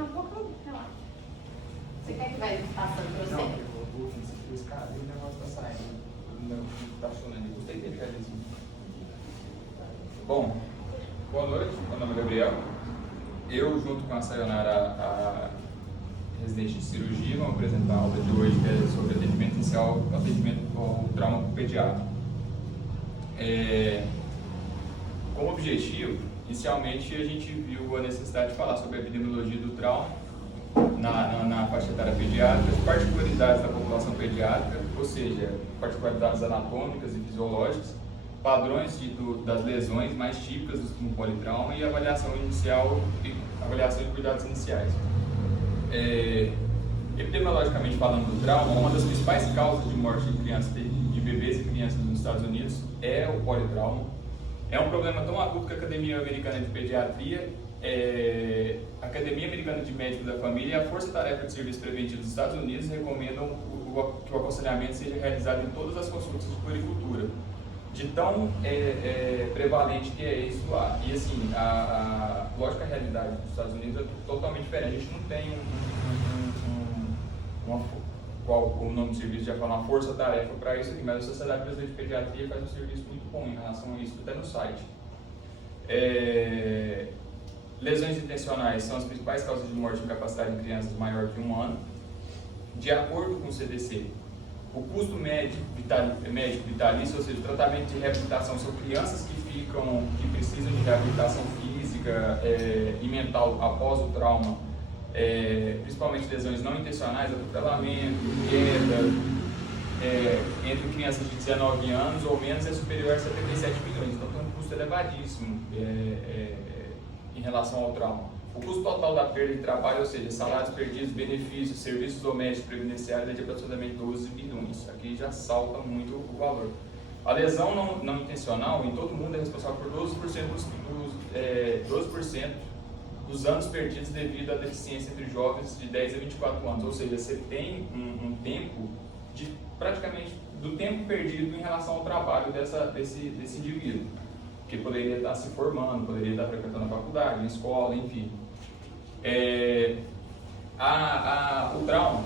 daqui a pouco eu relato. Você quer que vai passando para você? Não, eu vou esse cara e o negócio tá saindo. Não, tá funcionando. Gostei dele, cara. Bom, boa noite. Meu nome é Gabriel. Eu, junto com a Sayonara, a residente de cirurgia, vamos apresentar a aula de hoje, que é sobre atendimento inicial, atendimento ao trauma pediátrico. Como objetivo, inicialmente a gente viu a necessidade de falar sobre a epidemiologia do trauma na faixa etária pediátrica, as particularidades da população pediátrica, ou seja, particularidades anatômicas e fisiológicas, padrões das lesões mais típicas no politrauma e avaliação inicial e avaliação de cuidados iniciais. Epidemiologicamente falando do trauma, uma das principais causas de morte de crianças, de bebês e crianças nos Estados Unidos é o politrauma. É um problema tão agudo que a Academia Americana de Pediatria, a Academia Americana de Médicos da Família e a Força Tarefa de Serviços Preventivos dos Estados Unidos recomendam que o aconselhamento seja realizado em todas as consultas de puericultura. De tão prevalente que é isso lá. E assim, lógico que a realidade dos Estados Unidos é totalmente diferente. A gente não tem qual o nome do serviço já fala, uma força-tarefa para isso aqui, mas a Sociedade Brasileira de Pediatria faz um serviço muito bom em relação a isso, até no site. Lesões intencionais são as principais causas de morte e incapacidade em crianças maior de 1 ano. De acordo com o CDC, o custo médico vitalício, ou seja, o tratamento de reabilitação, são crianças que precisam de reabilitação física e mental após o trauma, principalmente lesões não intencionais, atropelamento, queda, entre crianças de 19 anos ou menos é superior a 77 milhões, então tem um custo elevadíssimo em relação ao trauma. O custo total da perda de trabalho, ou seja, salários perdidos, benefícios, serviços domésticos previdenciários é de aproximadamente 12 bilhões. Aqui já salta muito o valor. A lesão não intencional em todo mundo é responsável por 12% dos anos perdidos devido à deficiência entre jovens de 10 a 24 anos. Ou seja, você tem um tempo praticamente do tempo perdido em relação ao trabalho desse indivíduo, que poderia estar se formando, poderia estar frequentando a faculdade, a escola, enfim. O trauma,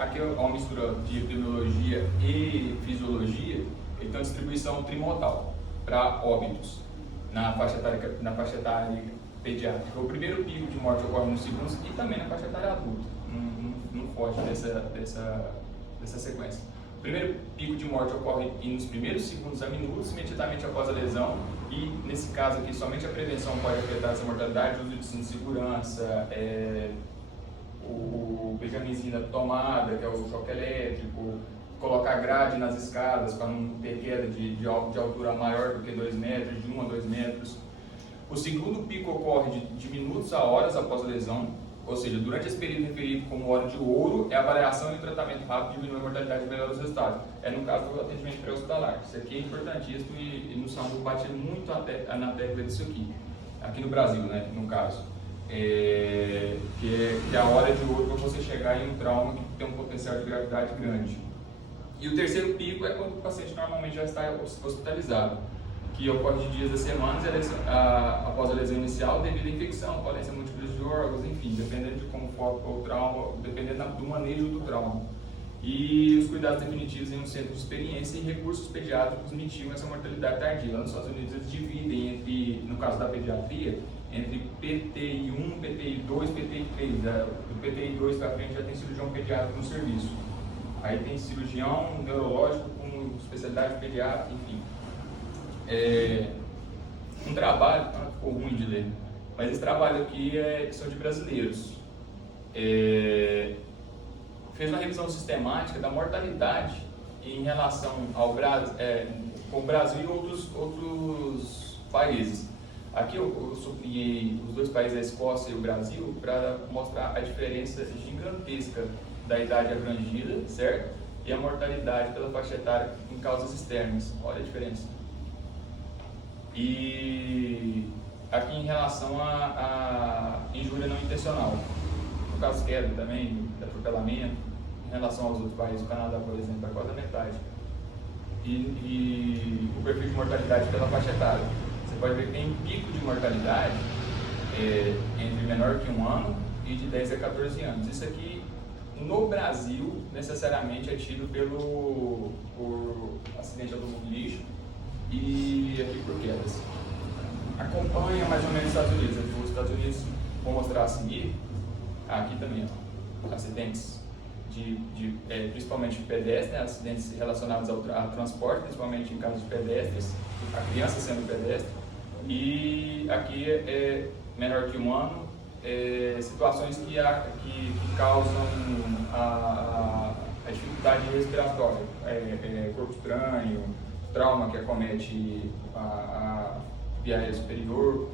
aqui é uma mistura de epidemiologia e fisiologia, ele tem uma distribuição trimodal para óbitos na faixa etária pediátrica. O primeiro pico de morte ocorre nos segundos e também na faixa etária adulta, não foge dessa sequência. O primeiro pico de morte ocorre nos primeiros segundos a minutos, imediatamente após a lesão, e nesse caso aqui somente a prevenção pode afetar essa mortalidade, o uso de cinto de segurança, o benjaminzinho da tomada, que é o choque elétrico, colocar grade nas escadas para não ter queda de altura maior do que 2 metros, de 1 a 2 metros. O segundo pico ocorre de minutos a horas após a lesão, ou seja, durante esse período referido como hora de ouro, a avaliação e o tratamento rápido diminui a mortalidade e melhora os resultados. No caso do atendimento pré-hospitalar. Isso aqui é importantíssimo e no SAMU bate muito na tecla disso aqui no Brasil, né, no caso. Que é a hora de ouro para você chegar em um trauma que tem um potencial de gravidade grande. E o terceiro pico é quando o paciente normalmente já está hospitalizado, que ocorre de dias a semanas após a lesão inicial devido à infecção, podem ser múltiplos de órgãos, enfim, dependendo de como for o trauma, dependendo do manejo do trauma. E os cuidados definitivos em um centro de experiência e recursos pediátricos mitigam essa mortalidade tardia. Lá nos Estados Unidos eles dividem no caso da pediatria, entre PTI 1, PTI 2, PTI 3. Do PTI 2 para frente já tem cirurgião pediátrico no serviço. Aí tem cirurgião neurológico com especialidade pediátrica, enfim. Um trabalho, ficou ruim de ler, mas esse trabalho aqui são de brasileiros. Fez uma revisão sistemática da mortalidade em relação ao com o Brasil e outros países. Aqui eu sublinhei os 2 países, a Escócia e o Brasil, para mostrar a diferença gigantesca da idade abrangida, certo? E a mortalidade pela faixa etária em causas externas. Olha a diferença. E aqui em relação à injúria não intencional, no caso queda também, atropelamento, em relação aos outros países, o Canadá, por exemplo, é quase a metade. E o perfil de mortalidade pela faixa etária. Você pode ver que tem pico de mortalidade entre menor que 1 ano e de 10 a 14 anos. Isso aqui, no Brasil, necessariamente é tido por acidente automobilístico e aqui por quedas. Acompanha mais ou menos os Estados Unidos. Os Estados Unidos, vou mostrar a seguir, aqui também, ó, acidentes principalmente de pedestres, né, acidentes relacionados a transporte, principalmente em casos de pedestres, a criança sendo pedestre, e aqui menor que 1 ano, situações que causam a dificuldade respiratória, corpo estranho, trauma que acomete a via aérea superior.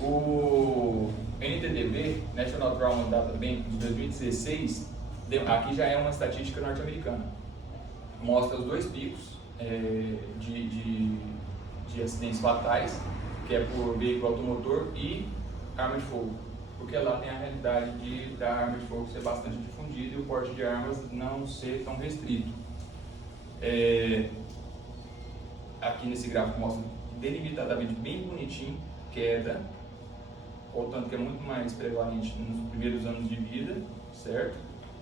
O NTDB, National Trauma Data Bank, de 2016, aqui já é uma estatística norte-americana, mostra os 2 picos de acidentes fatais, que é por veículo automotor e arma de fogo, porque lá tem a realidade da arma de fogo ser bastante difundida e o porte de armas não ser tão restrito. Aqui nesse gráfico mostra delimitadamente bem bonitinho queda, portanto que é muito mais prevalente nos primeiros anos de vida, certo?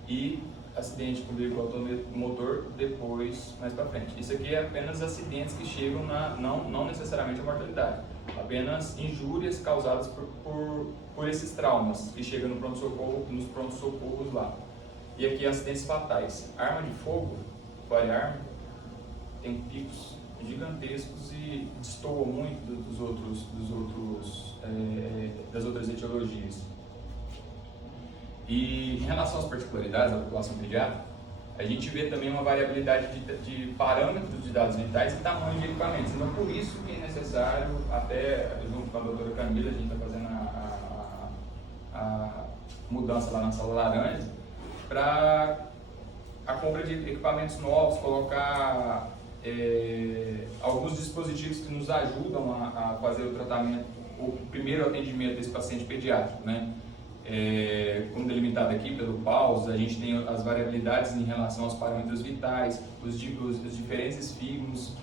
E acidente com veículo automotor depois, mais para frente. Isso aqui é apenas acidentes que chegam não necessariamente a mortalidade, apenas injúrias causadas por esses traumas que chegam nos pronto-socorros lá. E aqui acidentes fatais. Arma de fogo, arma, tem picos gigantescos e destoa muito das outras etiologias. E em relação às particularidades da população pediátrica, a gente vê também uma variabilidade de parâmetros de dados vitais e tamanho de equipamentos. Então, por isso que é necessário, até junto com a doutora Camila, a gente está fazendo a mudança lá na sala laranja, para a compra de equipamentos novos, colocar alguns dispositivos que nos ajudam a fazer o tratamento, o primeiro atendimento desse paciente pediátrico, né? Como delimitado aqui pelo PAUS, a gente tem as variabilidades em relação aos parâmetros vitais, os diferentes esfigmos,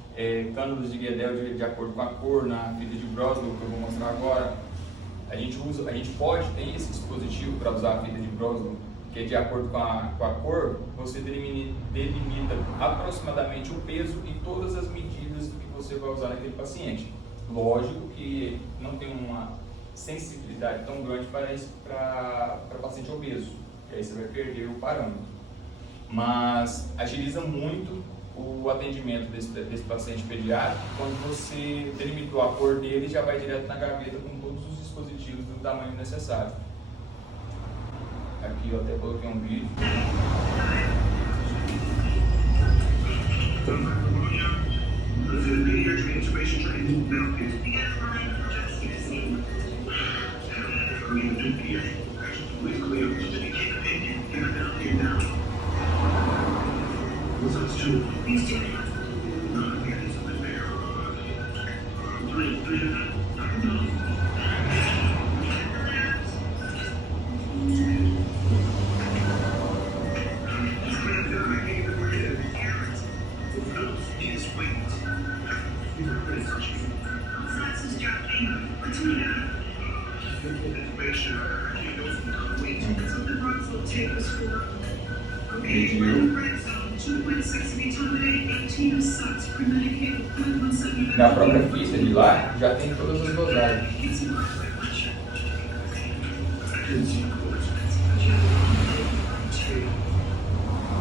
cânulos de Guedel de acordo com a cor, na fita de Brodmann, que eu vou mostrar agora. A gente tem esse dispositivo para usar a fita de Brodmann, que é de acordo com a cor, você delimita aproximadamente o peso e todas as medidas que você vai usar naquele paciente. Lógico que não tem uma sensibilidade tão grande para paciente obeso, que aí você vai perder o parâmetro. Mas agiliza muito o atendimento desse paciente pediátrico quando você delimitou a cor dele e já vai direto na gaveta com todos os dispositivos do tamanho necessário. Aqui eu até coloquei um vídeo. Na própria ficha de lá já tem todas as dosagens.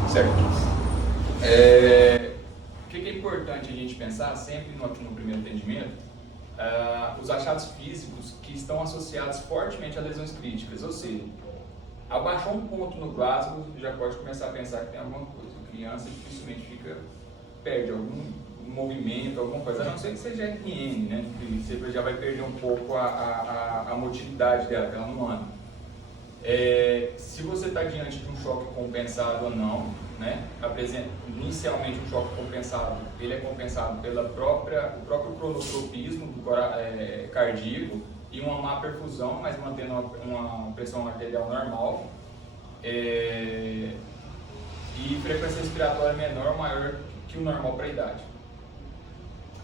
Certo. O que é importante a gente pensar sempre no primeiro atendimento? Os achados físicos que estão associados fortemente a lesões críticas, ou seja, abaixou um ponto no Glasgow, já pode começar a pensar que tem alguma coisa. A criança dificilmente perde algum movimento, alguma coisa, a não ser que seja RN, né? Que você já vai perder um pouco a motilidade dela, que ela não anda. Se você está diante de um choque compensado ou não, né? Apresenta inicialmente um choque compensado, ele é compensado pelo próprio cronotropismo cardíaco e uma má perfusão, mas mantendo uma pressão arterial normal, e frequência respiratória menor ou maior que o normal para a idade.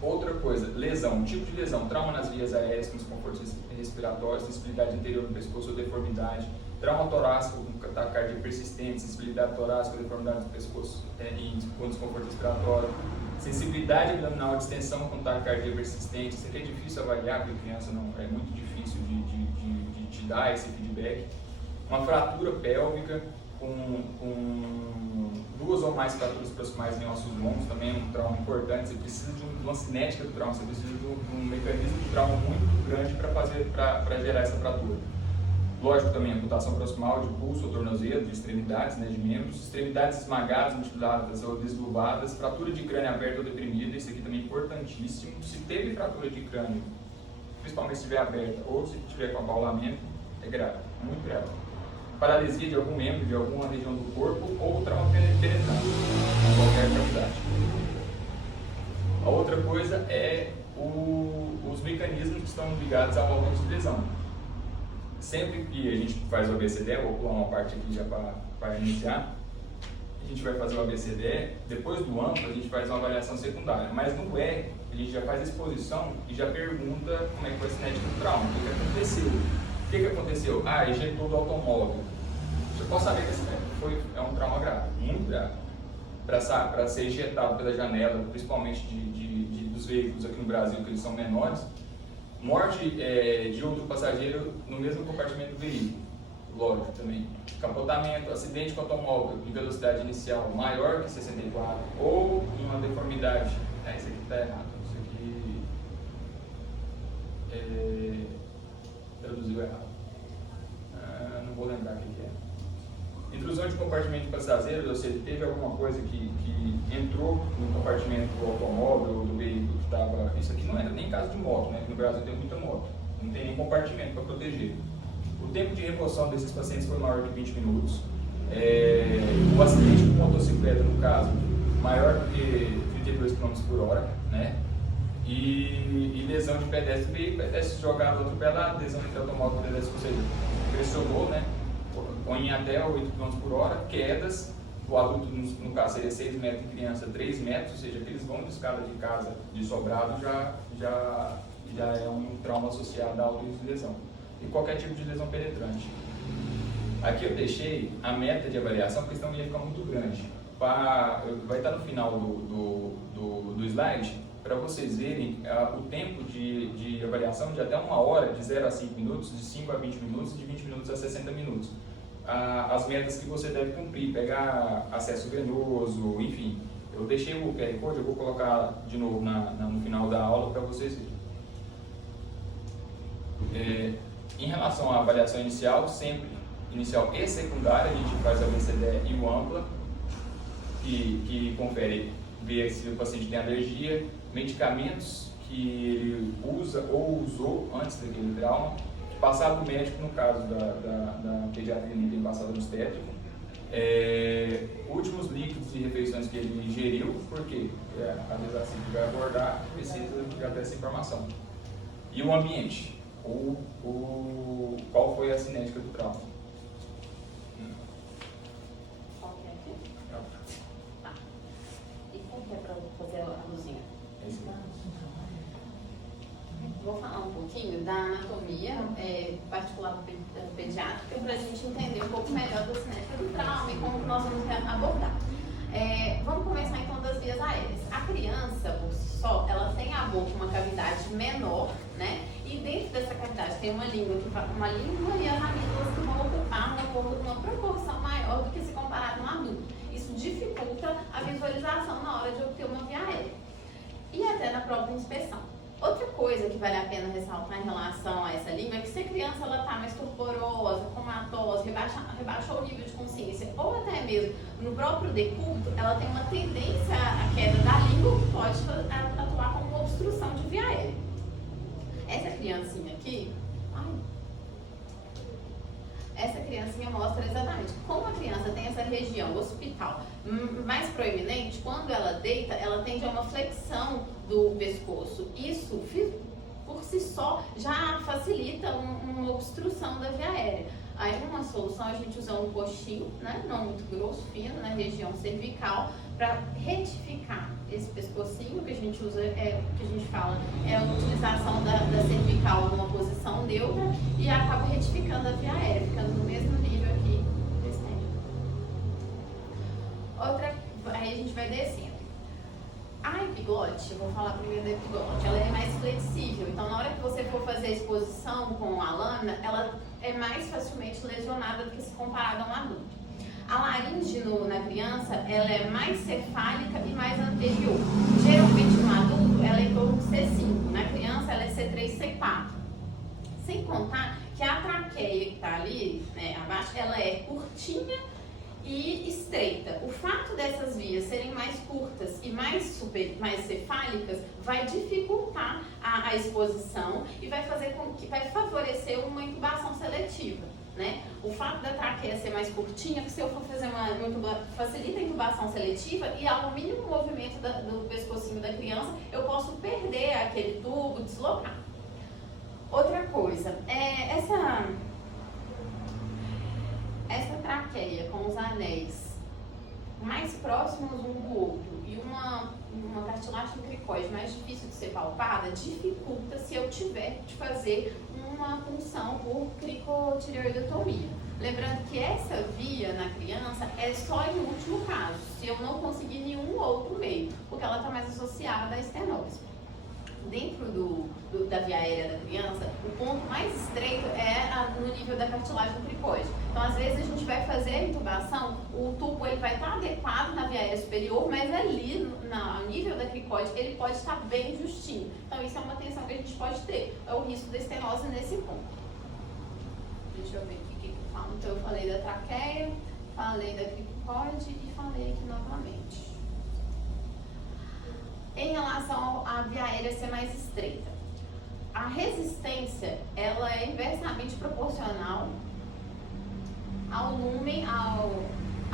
Outra coisa, lesão, tipo de lesão, trauma nas vias aéreas com desconfortos respiratórios, sensibilidade anterior no pescoço ou deformidade, trauma torácico com taquicardia persistente, sensibilidade torácica, deformidade do pescoço com desconforto respiratório, sensibilidade abdominal, distensão com taquicardia persistente. Isso aqui é difícil avaliar, porque criança não é muito difícil de te dar esse feedback. Uma fratura pélvica com 2 ou mais fraturas proximais em ossos longos, também é um trauma importante. Você precisa de uma cinética do trauma, você precisa de um mecanismo de trauma muito grande para gerar essa fratura. Lógico, também amputação proximal de pulso ou tornozelo, de extremidades, né, de membros, extremidades esmagadas, mutiladas ou deslobadas, fratura de crânio aberto ou deprimida. Isso aqui também é importantíssimo. Se teve fratura de crânio, principalmente se estiver aberta ou se estiver com abaulamento, é grave, muito grave. Paralisia de algum membro, de alguma região do corpo ou trauma penetrante, em qualquer gravidade. A outra coisa é os mecanismos que estão ligados ao aumento de lesão. Sempre que a gente faz o ABCDE, vou pular uma parte aqui já para iniciar, a gente vai fazer o ABCDE, depois do amplo a gente faz uma avaliação secundária, mas no E a gente já faz a exposição e já pergunta como é que foi a cinética do trauma, o que aconteceu. O que aconteceu? Ah, ejetou do automóvel. Você pode saber que esse é um trauma grave, muito grave. Para ser ejetado pela janela, principalmente dos veículos aqui no Brasil, que eles são menores, morte de outro passageiro no mesmo compartimento do veículo, lógico também. Capotamento, acidente com automóvel de velocidade inicial maior que 64 ou uma deformidade. Isso aqui está errado, isso aqui traduziu errado. Não vou lembrar o que é. Intrusão de compartimento de passageiros, ou seja, teve alguma coisa que entrou no compartimento do automóvel ou do veículo que estava. Isso aqui não era nem caso de moto, né? Porque no Brasil tem muita moto, não tem nem compartimento para proteger. O tempo de remoção desses pacientes foi maior de 20 minutos. O acidente com motocicleta, no caso, maior do que 32 km por hora, né? E lesão de pedestre, pedestre jogado ou atropelado, lesão entre automóvel e pedestre, ou seja, pressionou, né? Em até 8 km por hora, quedas, o adulto no caso seria 6 metros e criança 3 metros, ou seja, que eles vão de escada de casa de sobrado já é um trauma associado a auto de lesão. E qualquer tipo de lesão penetrante. Aqui eu deixei a meta de avaliação, porque senão ia ficar muito grande. Vai estar no final do slide, para vocês verem o tempo de avaliação de até 1 hora, de 0 a 5 minutos, de 5 a 20 minutos, de 20 minutos a 60 minutos. As metas que você deve cumprir, pegar acesso venoso, enfim. Eu deixei o QR Code, eu vou colocar de novo no final da aula para vocês verem. Em relação à avaliação inicial, sempre inicial e secundária, a gente faz a ABCDE e o ampla, que confere, ver se o paciente tem alergia, medicamentos que ele usa ou usou antes daquele trauma, passado do médico no caso da pediatria, nem tem passado no obstétrico, últimos líquidos e refeições que ele ingeriu, porque às vezes assim que vai abordar, precisa já ter essa informação. E o ambiente, qual foi a cinética do trauma. Fazer a luzinha. Vou falar um pouquinho da anatomia particular pediátrica para a gente entender um pouco melhor da cinética do trauma e como nós vamos abordar. Vamos começar então das vias aéreas. A criança, por si só, ela tem a boca uma cavidade menor, né? E dentro dessa cavidade tem uma língua e as amígdalas que vão ocupar uma proporção maior do que se comparado a um adulto. Isso dificulta a visualização na hora de obter uma via aérea e até na própria inspeção. Outra coisa que vale a pena ressaltar em relação a essa língua é que se a criança está mais torporosa, comatosa, rebaixou o nível de consciência ou até mesmo no próprio decúbito, ela tem uma tendência à queda da língua que pode atuar como uma obstrução de via aérea. Essa criancinha aqui, essa criancinha mostra exatamente como a criança tem essa região occipital mais proeminente, quando ela deita, ela tende a uma flexão do pescoço. Isso, por si só, já facilita uma obstrução da via aérea. Aí uma solução a gente usa um coxinho, né, não muito grosso, fino, na região cervical, para retificar esse pescocinho que a gente usa, que a gente fala, é a utilização da cervical numa posição neutra e acaba retificando a via aérea, ficando no mesmo nível aqui desse tempo. Aí a gente vai descendo. A epiglote, eu vou falar primeiro da epiglote, ela é mais flexível, então na hora que você for fazer a exposição com a lâmina, ela é mais facilmente lesionada do que se comparado a um adulto. A laringe na criança, ela é mais cefálica e mais anterior. Geralmente no adulto, ela é em torno de C5, na criança ela é C3, C4. Sem contar que a traqueia que está ali, né, abaixo, ela é curtinha e estreita. O fato dessas vias serem mais curtas e mais cefálicas vai dificultar a exposição e vai favorecer uma intubação seletiva, né? O fato da traqueia ser mais curtinha, que se eu for fazer facilita a intubação seletiva e ao mínimo movimento do pescocinho da criança, eu posso perder aquele tubo, deslocar. Outra coisa, essa traqueia com os anéis mais próximos um do outro e uma cartilagem cricoide mais difícil de ser palpada, dificulta se eu tiver de fazer uma punção por cricotireoidotomia. Lembrando que essa via na criança é só em último caso, se eu não conseguir nenhum outro meio, porque ela está mais associada à estenose. Dentro da via aérea da criança, o ponto mais estreito é no nível da cartilagem cricoide. Então, às vezes, a gente vai fazer a intubação, o tubo ele vai estar adequado na via aérea superior, mas ali, no nível da cricoide, ele pode estar bem justinho. Então, isso é uma atenção que a gente pode ter. É o risco da estenose nesse ponto. Deixa eu ver aqui o que eu falo. Então, eu falei da traqueia, falei da cricoide e falei aqui novamente. Em relação à via aérea ser mais estreita, a resistência ela é inversamente proporcional ao lumen da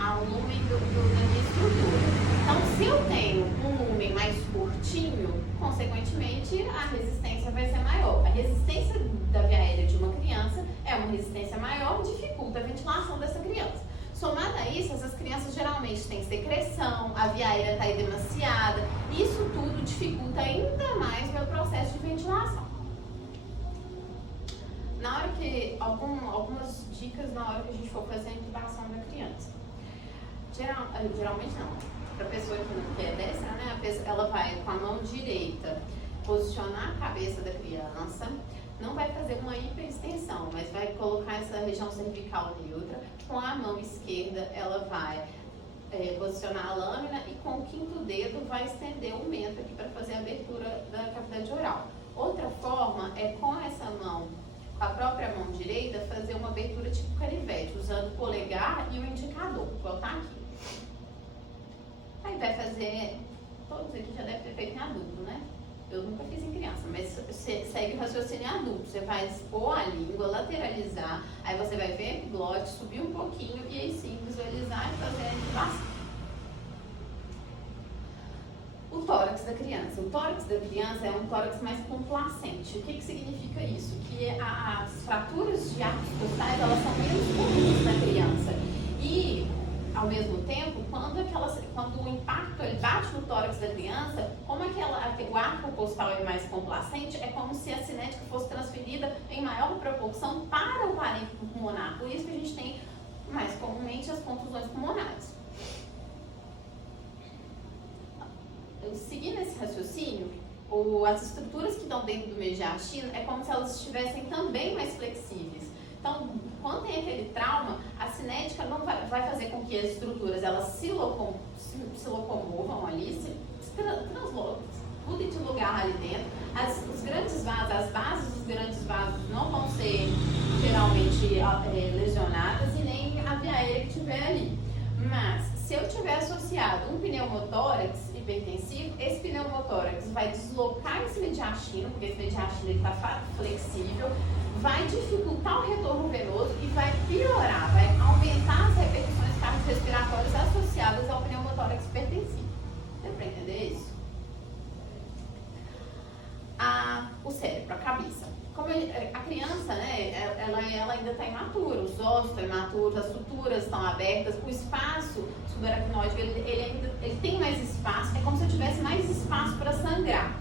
minha estrutura. Então, se eu tenho um lumen mais curtinho, consequentemente a resistência vai ser maior. A resistência da via aérea de uma criança é uma resistência maior, dificulta a ventilação dessa criança. Somado a isso, essas crianças geralmente têm secreção, a via aérea está edemaciada, isso tudo dificulta ainda mais o meu processo de ventilação. Na hora que, algumas dicas na hora que a gente for fazer a intubação da criança. Geralmente não, para a pessoa que é destra, né, ela vai com a mão direita posicionar a cabeça da criança, não vai fazer uma hiperextensão, mas vai colocar essa região cervical neutra. Com a mão esquerda, ela vai posicionar a lâmina e com o quinto dedo vai estender o mento aqui para fazer a abertura da cavidade oral. Outra forma é com essa mão, com a própria mão direita, fazer uma abertura tipo canivete, usando o polegar e o indicador, igual tá aqui. Aí vai fazer, todos aqui já devem ter feito em adulto, né? Eu nunca fiz em criança, mas você segue o raciocínio adulto. Você vai expor a língua, lateralizar, aí você vai ver a epiglote, subir um pouquinho e aí sim visualizar e fazer a intubação. O tórax da criança. O tórax da criança é um tórax mais complacente. O que significa isso? Que as fraturas de arcos costais, elas são menos comuns na criança. E ao mesmo tempo, quando o impacto ele bate no tórax da criança, como o arco costal é mais complacente, é como se a cinética fosse transferida em maior proporção para o parênquima pulmonar. Por isso que a gente tem mais comumente as contusões pulmonares. Seguindo esse raciocínio, as estruturas que estão dentro do mediastino é como se elas estivessem também mais flexíveis. Então, quando tem aquele trauma, a cinética não vai fazer com que as estruturas elas se locomovam ali, se translocam, mudem de lugar ali dentro. Os grandes vasos, as bases dos grandes vasos não vão ser geralmente lesionadas e nem a via aérea que estiver ali. Mas, se eu tiver associado um pneumotórax hipertensivo, esse pneumotórax vai deslocar esse mediastino, porque esse mediastino está flexível, vai dificultar o retorno venoso e vai piorar, vai aumentar as repercussões cardiorrespiratórias associadas ao pneumotórax hipertensivo. Deu para entender isso? o cérebro, a cabeça. Como a criança, né, ela ainda está imatura, os ossos estão imaturos, as suturas estão abertas, o espaço subaracnoide, ele tem mais espaço, é como se eu tivesse mais espaço para sangrar.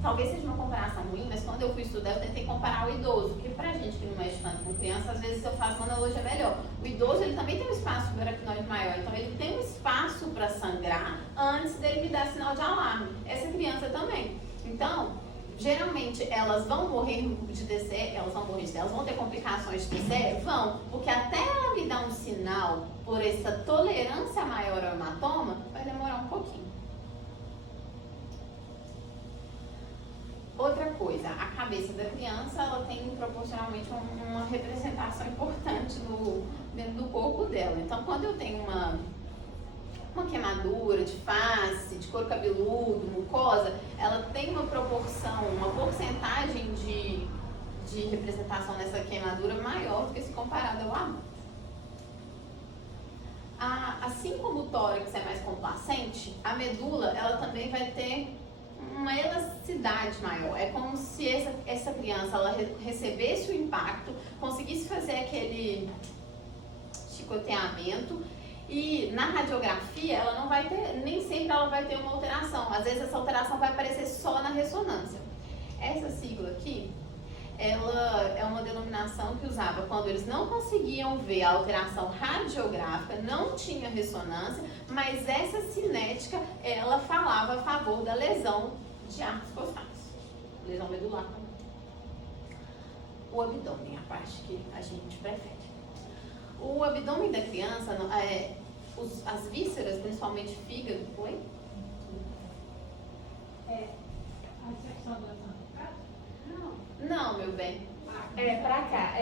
Talvez seja uma comparação ruim, mas quando eu fui estudar, eu tentei comparar o idoso, porque pra gente que não mexe tanto com criança, às vezes eu faço uma analogia melhor. O idoso, ele também tem um espaço subaracnoide maior, então ele tem um espaço para sangrar antes dele me dar sinal de alarme. Essa criança também. Então, geralmente elas vão morrer de TCE, elas vão ter complicações de TCE? Vão, porque até ela me dar um sinal por essa tolerância maior ao hematoma, vai demorar um pouquinho. Outra coisa, a cabeça da criança, ela tem proporcionalmente uma representação importante dentro do corpo dela. Então, quando eu tenho uma queimadura de face, de couro cabeludo, mucosa, ela tem uma proporção, uma porcentagem de representação nessa queimadura maior do que se comparado ao adulto. Assim como o tórax é mais complacente, a medula, ela também vai ter uma elasticidade maior. É como se essa criança ela recebesse o impacto, conseguisse fazer aquele chicoteamento, e na radiografia ela não vai ter, nem sempre ela vai ter uma alteração. Às vezes essa alteração vai aparecer só na ressonância. Essa sigla aqui, ela é uma denominação que usava quando eles não conseguiam ver a alteração radiográfica, não tinha ressonância, mas essa cinética, ela falava a favor da lesão de arcos costais, lesão medular. O abdômen, a parte que a gente prefere. O abdômen da criança, as vísceras, principalmente fígado, foi? A secção da Não, meu bem. É pra cá,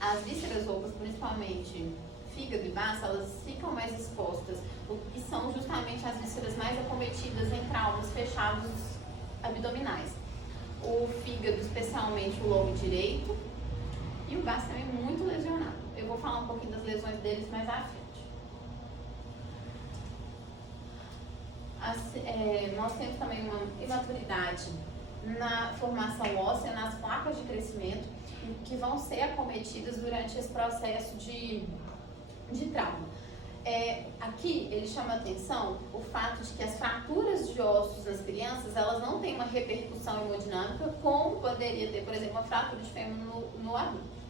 As vísceras ocas, principalmente fígado e baço, elas ficam mais expostas e são justamente as vísceras mais acometidas em traumas fechados abdominais. O fígado, especialmente o lobo direito, e o baço também é muito lesionado. Eu vou falar um pouquinho das lesões deles mais à frente. Nós temos também uma imaturidade na formação óssea, nas placas de crescimento, que vão ser acometidas durante esse processo de trauma. Aqui ele chama a atenção o fato de que as fraturas de ossos nas crianças, elas não têm uma repercussão hemodinâmica como poderia ter, por exemplo, uma fratura de fêmur no adulto.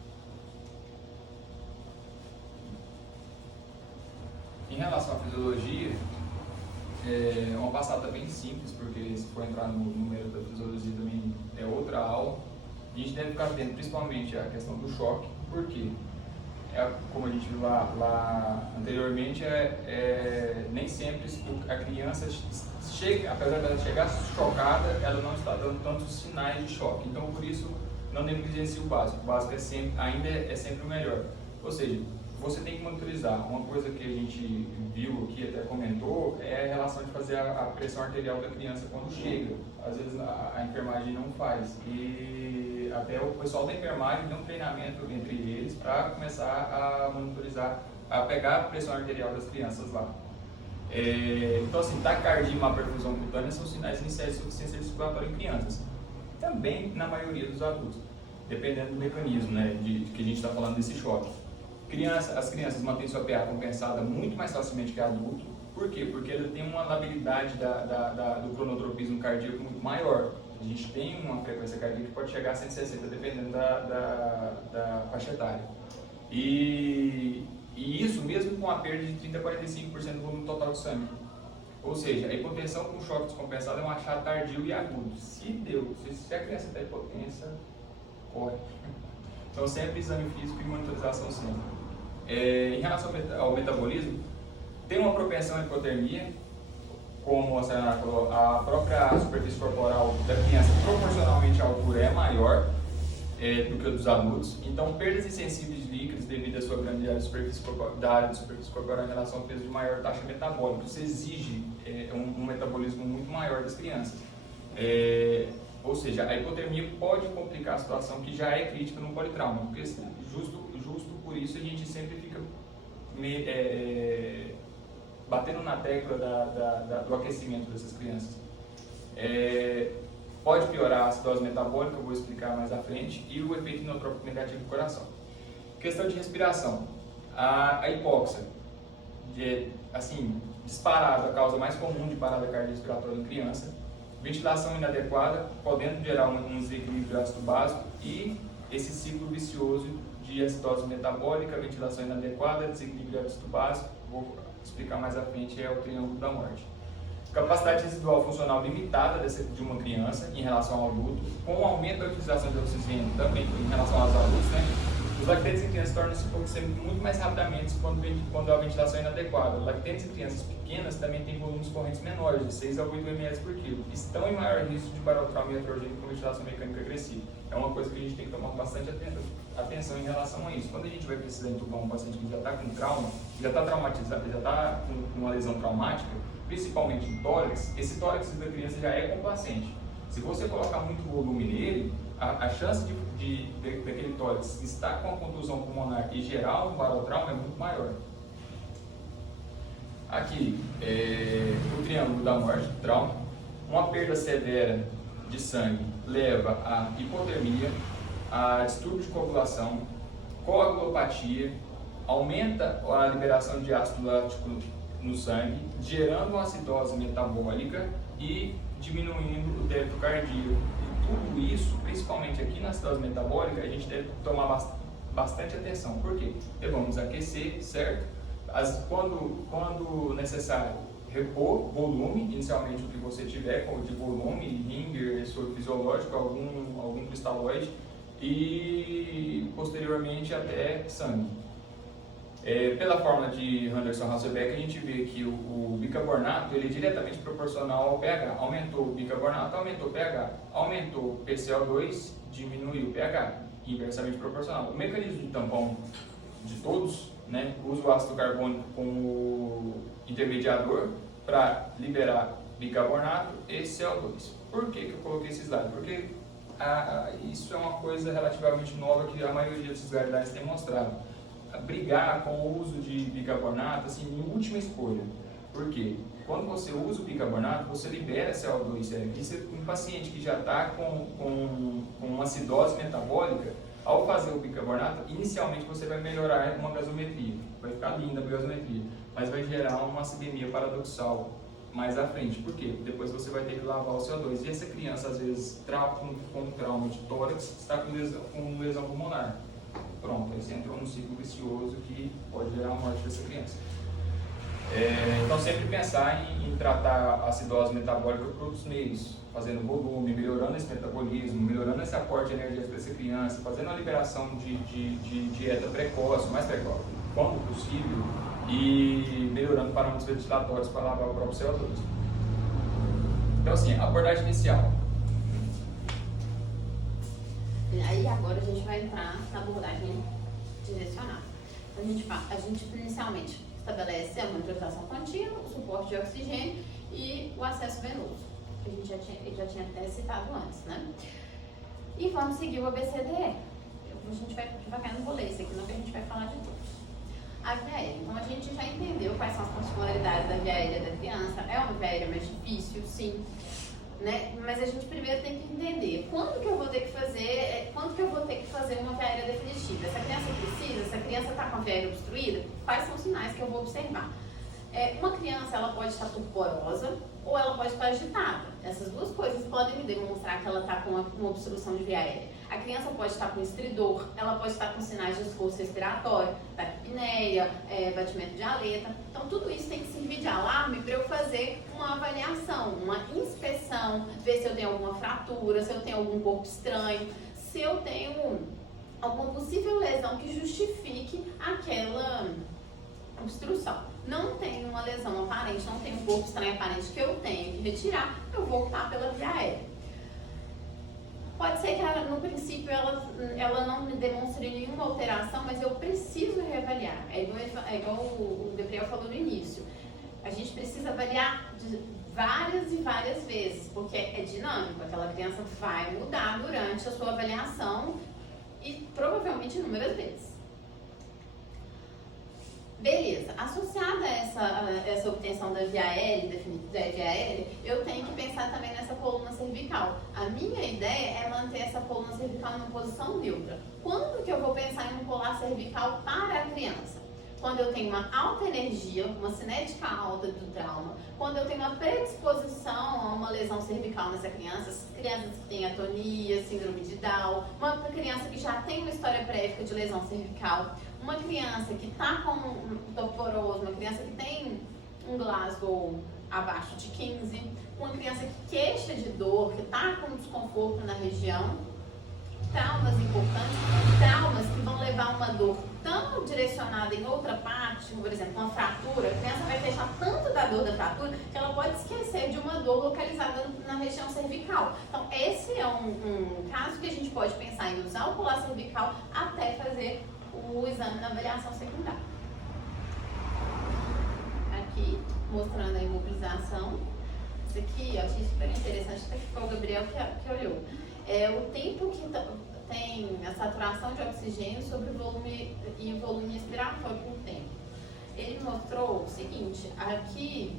Em relação à fisiologia, é uma passada bem simples, porque se for entrar no número da fisiologia também é outra aula. A gente deve ficar atento principalmente à questão do choque, porque como a gente viu lá anteriormente, nem sempre a criança chega, apesar dela chegar chocada, ela não está dando tantos sinais de choque. Então, por isso, não negligencie o básico. O básico ainda é sempre o melhor. Ou seja, você tem que monitorizar. Uma coisa que a gente viu aqui, até comentou, é a relação de fazer a pressão arterial da criança quando chega. Às vezes a enfermagem não faz. E até o pessoal da enfermagem tem um treinamento entre eles para começar a monitorizar, a pegar a pressão arterial das crianças lá. Então, assim, taquicardia e má perfusão cutânea são sinais iniciais de insuficiência respiratória em crianças. Também na maioria dos adultos, dependendo do mecanismo, né, que a gente está falando desse choque. As crianças mantêm sua PA compensada muito mais facilmente que adulto. Por quê? Porque ele tem uma labilidade do cronotropismo cardíaco muito maior. A gente tem uma frequência cardíaca que pode chegar a 160, dependendo da faixa etária. E isso mesmo com a perda de 30 a 45% do volume total de sangue. Ou seja, a hipotensão com choque descompensado é um achado tardio e agudo. Se a criança tem hipotensão, corre. Então, sempre exame físico e monitorização sempre. Em relação ao metabolismo, tem uma propensão à hipotermia, como a senhora falou, a própria superfície corporal da criança, proporcionalmente à altura, é maior do que a dos adultos. Então, perdas insensíveis de líquidos devido à sua grande área de superfície corporal em relação ao peso de maior taxa metabólica. Isso exige um metabolismo muito maior das crianças. Ou seja, a hipotermia pode complicar a situação que já é crítica no politrauma, porque justo por isso a gente sempre fica batendo na tecla do aquecimento dessas crianças. pode piorar a acidose metabólica, eu vou explicar mais à frente, e o efeito inotrópico negativo do coração. Questão de respiração. A hipóxia, disparada, a causa mais comum de parada cardiorrespiratória em criança. Ventilação inadequada, podendo gerar um desequilíbrio ácido básico e esse ciclo vicioso de acidose metabólica, ventilação inadequada, desequilíbrio ácido básico, vou explicar mais à frente, é o triângulo da morte. Capacidade residual funcional limitada de uma criança em relação ao adulto, com o aumento da utilização de oxigênio também em relação aos adultos, né? Os lactentes em crianças tornam-se hipoxêmicos muito mais rapidamente quando a ventilação é inadequada. Lactentes em crianças pequenas também têm volumes correntes menores, de 6 a 8 ml por quilo. Estão em maior risco de barotrauma iatrogênico com ventilação mecânica agressiva. É uma coisa que a gente tem que tomar bastante atenção em relação a isso. Quando a gente vai precisar entubar um paciente que já está com trauma, já está traumatizado, já está com uma lesão traumática, principalmente em tórax, esse tórax da criança já é complacente. Se você colocar muito volume nele, a chance daquele tórax estar com a contusão pulmonar e gerar um barotrauma é muito maior. Aqui, o triângulo da morte, trauma. Uma perda severa de sangue leva a hipotermia, a distúrbio de coagulação, coagulopatia, aumenta a liberação de ácido lático no sangue, gerando uma acidose metabólica e diminuindo o débito cardíaco. E tudo isso, principalmente aqui na acidose metabólica, a gente deve tomar bastante atenção. Por quê? Vamos aquecer, certo? Quando necessário, repor volume, inicialmente o que você tiver de volume, ringer, fisiológico, algum cristalóide, e posteriormente até sangue. Pela fórmula de Henderson-Hasselbalch, a gente vê que o bicarbonato ele é diretamente proporcional ao pH. Aumentou o bicarbonato, aumentou o pH. Aumentou o PCO2, diminuiu o pH. Inversamente proporcional. O mecanismo de tampão de todos, né, usa o ácido carbônico como intermediador para liberar bicarbonato e CO2. Por que eu coloquei esses dados? Porque isso é uma coisa relativamente nova que a maioria desses guidelines tem mostrado. Brigar com o uso de bicarbonato, assim, em última escolha. Por quê? Quando você usa o bicarbonato, você libera CO2, sério. Isso é um paciente que já está com uma acidose metabólica. Ao fazer o bicarbonato, inicialmente você vai melhorar uma gasometria, vai ficar linda a gasometria, mas vai gerar uma acidemia paradoxal mais à frente. Por quê? Depois você vai ter que lavar o CO2. E essa criança, às vezes, com trauma de tórax, está com lesão pulmonar. Pronto, aí você entrou num ciclo vicioso que pode gerar a morte dessa criança. Então, sempre pensar em tratar a acidose metabólica por outros meios, fazendo volume, melhorando esse metabolismo, melhorando esse aporte energético dessa criança, fazendo a liberação de dieta precoce, mais precoce, quando possível, e melhorando parâmetros ventilatórios para lavar o próprio CO2. Então, assim, a abordagem inicial. Aí agora a gente vai entrar na abordagem direcionada. A gente inicialmente estabelece a monitorização contínua, o suporte de oxigênio e o acesso venoso, que a gente já tinha até citado antes, né? E vamos seguir o ABCDE. A gente vai devagar, não vou ler isso aqui, não, que a gente vai falar de todos. A via aérea. Então a gente já entendeu quais são as particularidades da via aérea da criança. É uma via aérea mais difícil, sim. Né? Mas a gente primeiro tem que entender quando que eu vou ter que fazer uma via aérea definitiva. Essa criança está com a via aérea obstruída, quais são os sinais que eu vou observar? Uma criança ela pode estar porosa ou ela pode estar agitada. Essas duas coisas podem me demonstrar que ela está com uma obstrução de via aérea. A criança pode estar com estridor, ela pode estar com sinais de esforço respiratório, taquipneia, batimento de aleta. Então tudo isso tem que servir de alarme para eu fazer uma avaliação, uma inspeção, ver se eu tenho alguma fratura, se eu tenho algum corpo estranho, se eu tenho alguma possível lesão que justifique aquela obstrução. Não tem uma lesão aparente, não tem um corpo estranho aparente que eu tenho que retirar, eu vou optar pela via aérea. Pode ser que no princípio ela não me demonstre nenhuma alteração, mas eu preciso reavaliar. É igual o Gabriel falou no início. A gente precisa avaliar várias e várias vezes, porque é dinâmico. Aquela criança vai mudar durante a sua avaliação e provavelmente inúmeras vezes. Beleza, associada a essa obtenção da via aérea, eu tenho que pensar também nessa coluna cervical. A minha ideia é manter essa coluna cervical numa posição neutra. Quando que eu vou pensar em um colar cervical para a criança? Quando eu tenho uma alta energia, uma cinética alta do trauma, quando eu tenho uma predisposição a uma lesão cervical nessa criança, crianças que têm atonia, síndrome de Down, uma criança que já tem uma história prévia de lesão cervical, uma criança que está com um osteoporose, uma criança que tem um Glasgow abaixo de 15, uma criança que queixa de dor, que está com desconforto na região, traumas importantes, traumas que vão levar uma dor tão direcionada em outra parte, por exemplo, uma fratura, a criança vai queixar tanto da dor da fratura que ela pode esquecer de uma dor localizada na região cervical. Então, esse é um caso que a gente pode pensar em usar o colar cervical até fazer o exame na avaliação secundária. Aqui, mostrando a imobilização. Isso aqui, eu achei super interessante, que foi o Gabriel que olhou. É o tempo que tem a saturação de oxigênio sobre o volume e o volume respiratório por tempo. Ele mostrou o seguinte, aqui,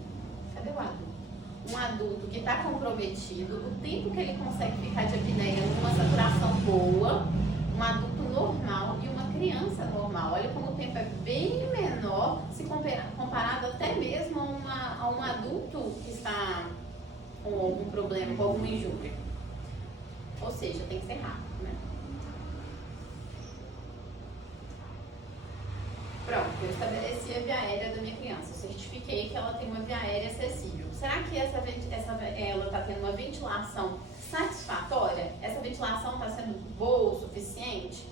cadê o adulto? Um adulto que está comprometido, o tempo que ele consegue ficar de apneia numa saturação boa, um adulto normal e uma criança normal. Olha como o tempo é bem menor se comparado até mesmo a um adulto que está com algum problema, com alguma injúria. Ou seja, tem que ser rápido, né? Pronto, eu estabeleci a via aérea da minha criança. Eu certifiquei que ela tem uma via aérea acessível. Será que ela está tendo uma ventilação satisfatória? Essa ventilação está sendo boa o suficiente?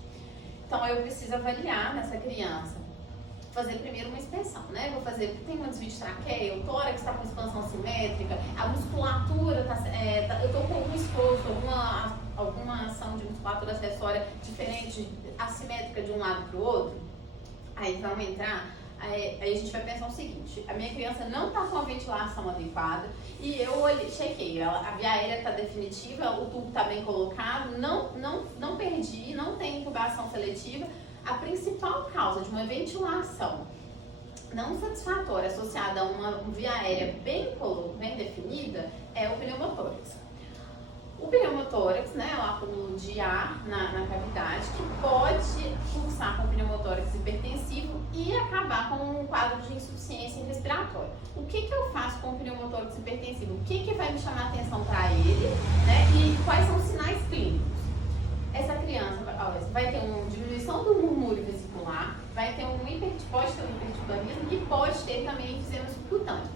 Então, eu preciso avaliar nessa criança. Fazer primeiro uma inspeção, né? Vou fazer, tem uma desvio de traqueia, o tórax está com expansão simétrica, a musculatura eu estou com algum esforço, alguma ação de musculatura acessória diferente, assimétrica de um lado para o outro. Aí vamos entrar, aí a gente vai pensar o seguinte, a minha criança não está com a ventilação adequada e eu chequei, a via aérea está definitiva, o tubo está bem colocado, não perdi, não tem intubação seletiva. A principal causa de uma ventilação não satisfatória associada a uma via aérea bem definida é o pneumotórax. O pneumotórax, né, é o acúmulo de ar na cavidade que pode cursar com pneumotórax hipertensivo e acabar com um quadro de insuficiência respiratória. O que eu faço com o pneumotórax hipertensivo? O que vai me chamar a atenção para ele, né, e quais são os sinais clínicos? Essa criança vai ter uma diminuição do murmúrio vesicular, pode ter um hipertimpanismo e pode ter também enfisema subcutâneo.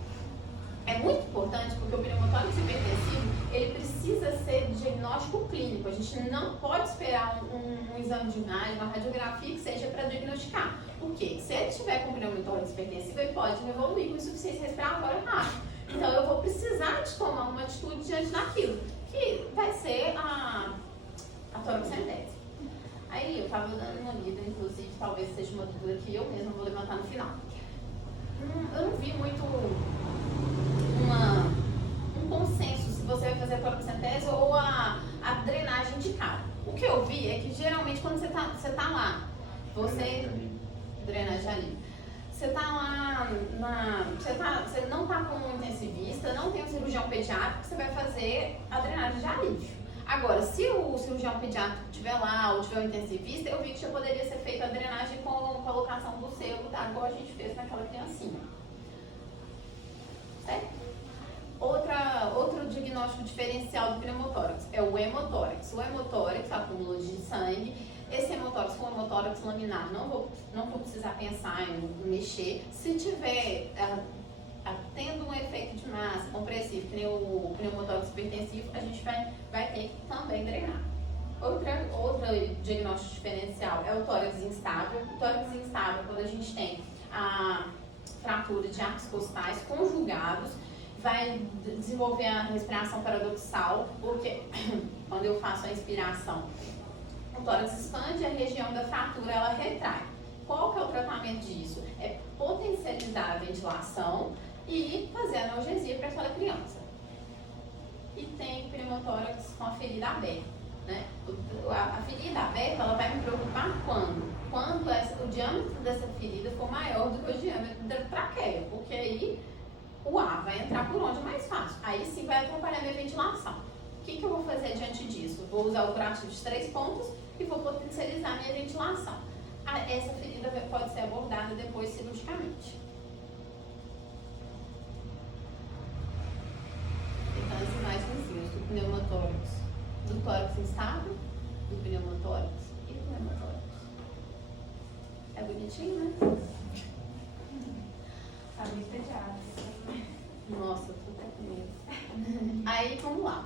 É muito importante porque o pneumotórax hipertensivo ele precisa ser de diagnóstico clínico. A gente não pode esperar um exame de imagem, uma radiografia que seja para diagnosticar. Por quê? Se ele estiver com pneumotórax hipertensivo, ele pode evoluir com insuficiência respiratória rápida. Então eu vou precisar de tomar uma atitude diante daquilo, que vai ser a toracocentese. Aí eu estava dando uma lida, inclusive, talvez seja uma dúvida que eu mesma vou levantar no final. Eu não vi muito um consenso se você vai fazer a toracocentese ou a drenagem de cara. O que eu vi é que geralmente quando você tá lá, drenagem ali, você tá lá, você não está com um intensivista, não tem um cirurgião pediátrico, você vai fazer a drenagem de alívio. Agora, se o cirurgião pediátrico estiver lá ou tiver um intensivista, eu vi que já poderia ser feita a drenagem com colocação do selo, tá? Igual a gente fez naquela criancinha. Certo? Outro diagnóstico diferencial do pneumotórax é o hemotórax. O hemotórax, acúmulo de sangue. Esse hemotórax com hemotórax laminar, não vou precisar pensar em mexer. Se tiver tendo um efeito de massa compressivo, que nem o pneumotórax hipertensivo, a gente vai ter que também drenar. Outro diagnóstico diferencial é o tórax instável. O tórax instável, quando a gente tem a fratura de arcos costais conjugados, vai desenvolver a respiração paradoxal, porque quando eu faço a inspiração, o tórax expande e a região da fratura ela retrai. Qual que é o tratamento disso? É potencializar a ventilação e fazer analgesia para aquela criança. E tem pneumotórax com a ferida aberta, né? A ferida aberta ela vai me preocupar quando? quando o diâmetro dessa ferida for maior do que o diâmetro da traqueia, porque aí o ar vai entrar por onde é mais fácil. Aí sim vai atrapalhar minha ventilação. O que eu vou fazer diante disso? Vou usar o curativo de 3 pontos e vou potencializar minha ventilação. Essa ferida pode ser abordada depois cirurgicamente. Então, as imagenzinhas do pneumotórax, do tórax instável, do pneumotórax e do pneumotórax. É bonitinho, né? Sabe, pediatra. Nossa, tô até com medo. Aí, vamos lá.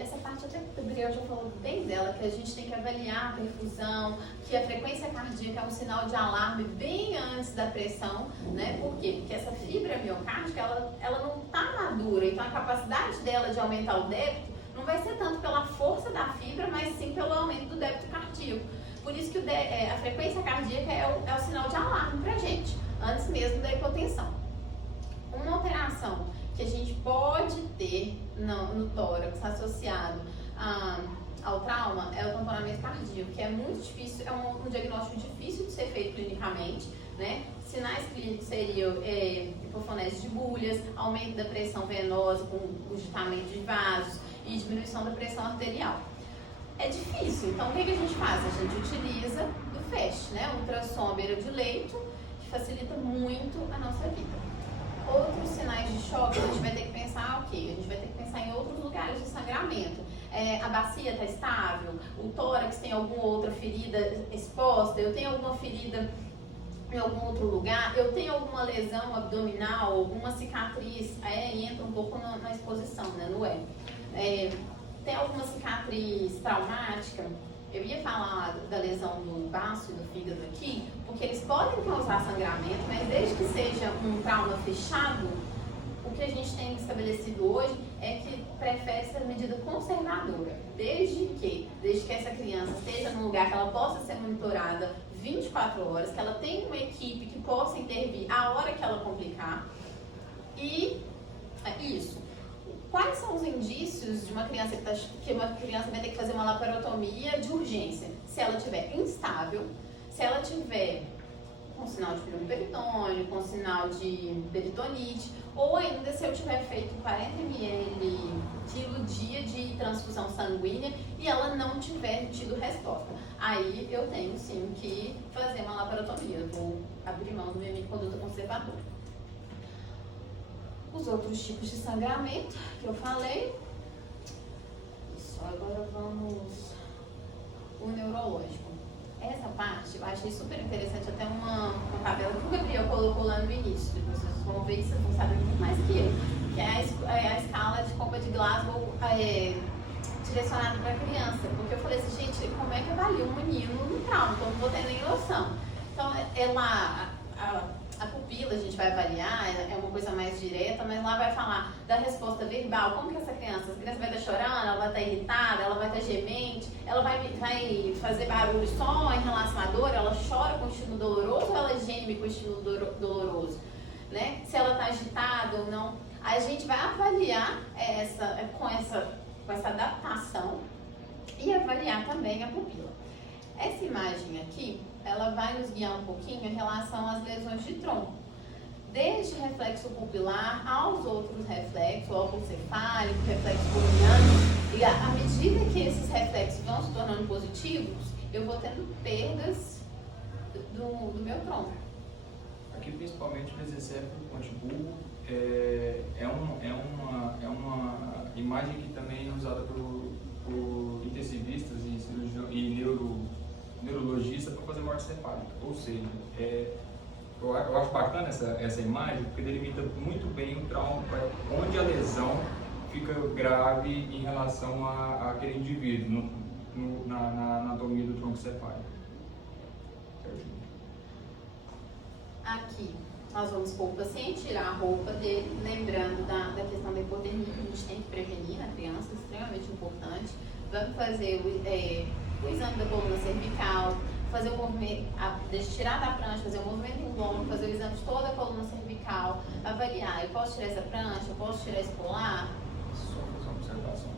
Essa parte até o Gabriel já falou bem dela, que a gente tem que avaliar a perfusão, que a frequência cardíaca é um sinal de alarme bem antes da pressão, né? Por quê? Porque essa fibra miocárdica, ela não está madura, então a capacidade dela de aumentar o débito não vai ser tanto pela força da fibra, mas sim pelo aumento do débito cardíaco. Por isso que a frequência cardíaca é o sinal de alarme pra gente, antes mesmo da hipotensão. Uma alteração que a gente pode ter no tórax associado ao trauma é o tamponamento cardíaco, que é muito difícil, é um diagnóstico difícil de ser feito clinicamente, né? Sinais clínicos seriam hipofonese de bulhas, aumento da pressão venosa com agitamento de vasos e diminuição da pressão arterial. É difícil, então o que a gente faz? A gente utiliza do FAST, né? Ultrassom à beira de leito, que facilita muito a nossa vida. Outros sinais de choque, a gente vai ter que pensar o quê? A gente vai ter que pensar em outros lugares de sangramento. A bacia está estável, o tórax tem alguma outra ferida exposta, eu tenho alguma ferida em algum outro lugar, eu tenho alguma lesão abdominal, alguma cicatriz, entra um pouco na exposição, né, no tem alguma cicatriz traumática. Eu ia falar da lesão do baço e do fígado aqui, porque eles podem causar sangramento, mas desde que seja um trauma fechado, o que a gente tem estabelecido hoje é que prefere ser medida conservadora, desde que essa criança esteja num lugar que ela possa ser monitorada 24 horas, que ela tenha uma equipe que possa intervir a hora que ela complicar. E isso. Quais são os indícios de uma criança que uma criança vai ter que fazer uma laparotomia de urgência? Se ela estiver instável, se ela tiver com sinal de pirulho peritônio, com sinal de peritonite, ou ainda se eu tiver feito 40 ml quilo dia de transfusão sanguínea e ela não tiver tido resposta. Aí eu tenho sim que fazer uma laparotomia, eu vou abrir mão do minha conduta conservadora. Os outros tipos de sangramento que eu falei. Isso, agora vamos o neurológico. Essa parte eu achei super interessante, até uma tabela que o Gabriel colocou lá no início. Depois vocês vão ver isso, vocês vão saber muito mais que eu. Que é a escala de Copa de Glasgow direcionada para a criança. Porque eu falei assim, gente, como é que avalia um menino no trauma? Então não vou ter nem noção. Então a pupila a gente vai avaliar, é uma coisa mais direta, mas lá vai falar da resposta verbal, como que essa criança vai estar chorando, ela vai estar irritada, ela vai estar gemente, ela vai fazer barulho só em relação à dor, ela chora com estilo doloroso ou ela geme com estilo doloroso, né? Se ela está agitada ou não, a gente vai avaliar com essa adaptação e avaliar também a pupila. Essa imagem aqui, ela vai nos guiar um pouquinho em relação às lesões de tronco. Desde reflexo pupilar aos outros reflexos, óculo cefálico, reflexo boliano. E à medida que esses reflexos vão se tornando positivos, eu vou tendo perdas do meu tronco. Aqui principalmente o mesencéfalo pontibulo é uma imagem que também é usada por intensivistas e cirurgião e neurologista para fazer morte cefálica. Ou seja, eu acho bacana essa imagem porque delimita muito bem o trauma, onde a lesão fica grave em relação àquele indivíduo na anatomia do tronco cefálico. Aqui nós vamos pôr o paciente, tirar a roupa dele, lembrando da questão da hipotermia que a gente tem que prevenir na criança, extremamente importante. Vamos fazer o exame da coluna cervical, fazer o movimento, tirar da prancha, fazer o movimento em lombo, fazer o exame de toda a coluna cervical, avaliar, eu posso tirar essa prancha, eu posso tirar esse colar? Só fazer uma observação.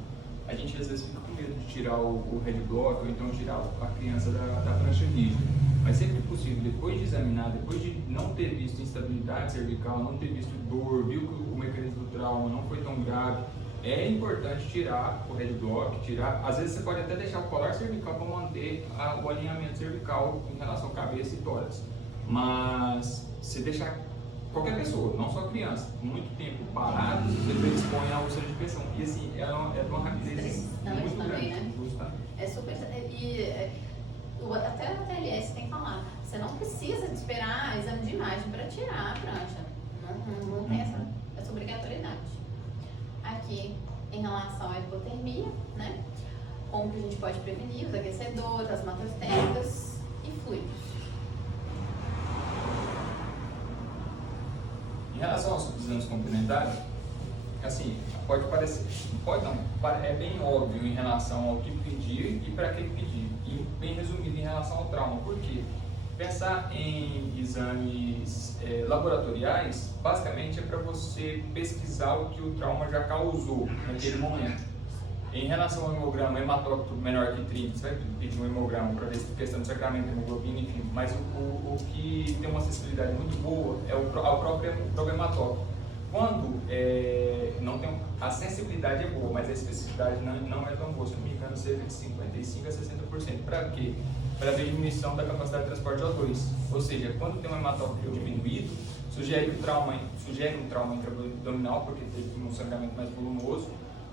a gente às vezes fica com medo de tirar o head block ou então tirar a criança da prancha rígida. Mas sempre que possível, depois de examinar, depois de não ter visto instabilidade cervical, não ter visto dor, viu que o mecanismo do trauma não foi tão grave, é importante tirar o head block, às vezes você pode até deixar o colar cervical para manter o alinhamento cervical em relação à cabeça e tórax. Mas se deixar qualquer pessoa, não só criança, muito tempo parado, você predispõe a úlcera de pressão. E assim, é uma rapidez muito grande. Né? É super. Até o TLS tem que falar, você não precisa de esperar exame de imagem para tirar a prancha. Não tem essa obrigatoriedade. Aqui, em relação à hipotermia, né? Como que a gente pode prevenir os aquecedores, as matostérmicas e fluidos. Em relação aos exames complementares, assim, pode parecer, é bem óbvio em relação ao que pedir e para que pedir, e bem resumido em relação ao trauma. Por quê? Pensar em exames laboratoriais, basicamente é para você pesquisar o que o trauma já causou naquele momento. Em relação ao hemograma, hematócrito menor que 30, você vai pedir um hemograma para ver se questão de sangramento, hemoglobina, enfim. Mas o que tem uma acessibilidade muito boa é o próprio hematócrito. Quando não tem, a sensibilidade é boa, mas a especificidade não é tão boa, se não me engano, cerca de 55% a 60%. Para quê? Para ver diminuição da capacidade de transporte de O2. Ou seja, quando tem um hematócrito diminuído, sugere um trauma intraabdominal, porque teve um sangramento mais volumoso,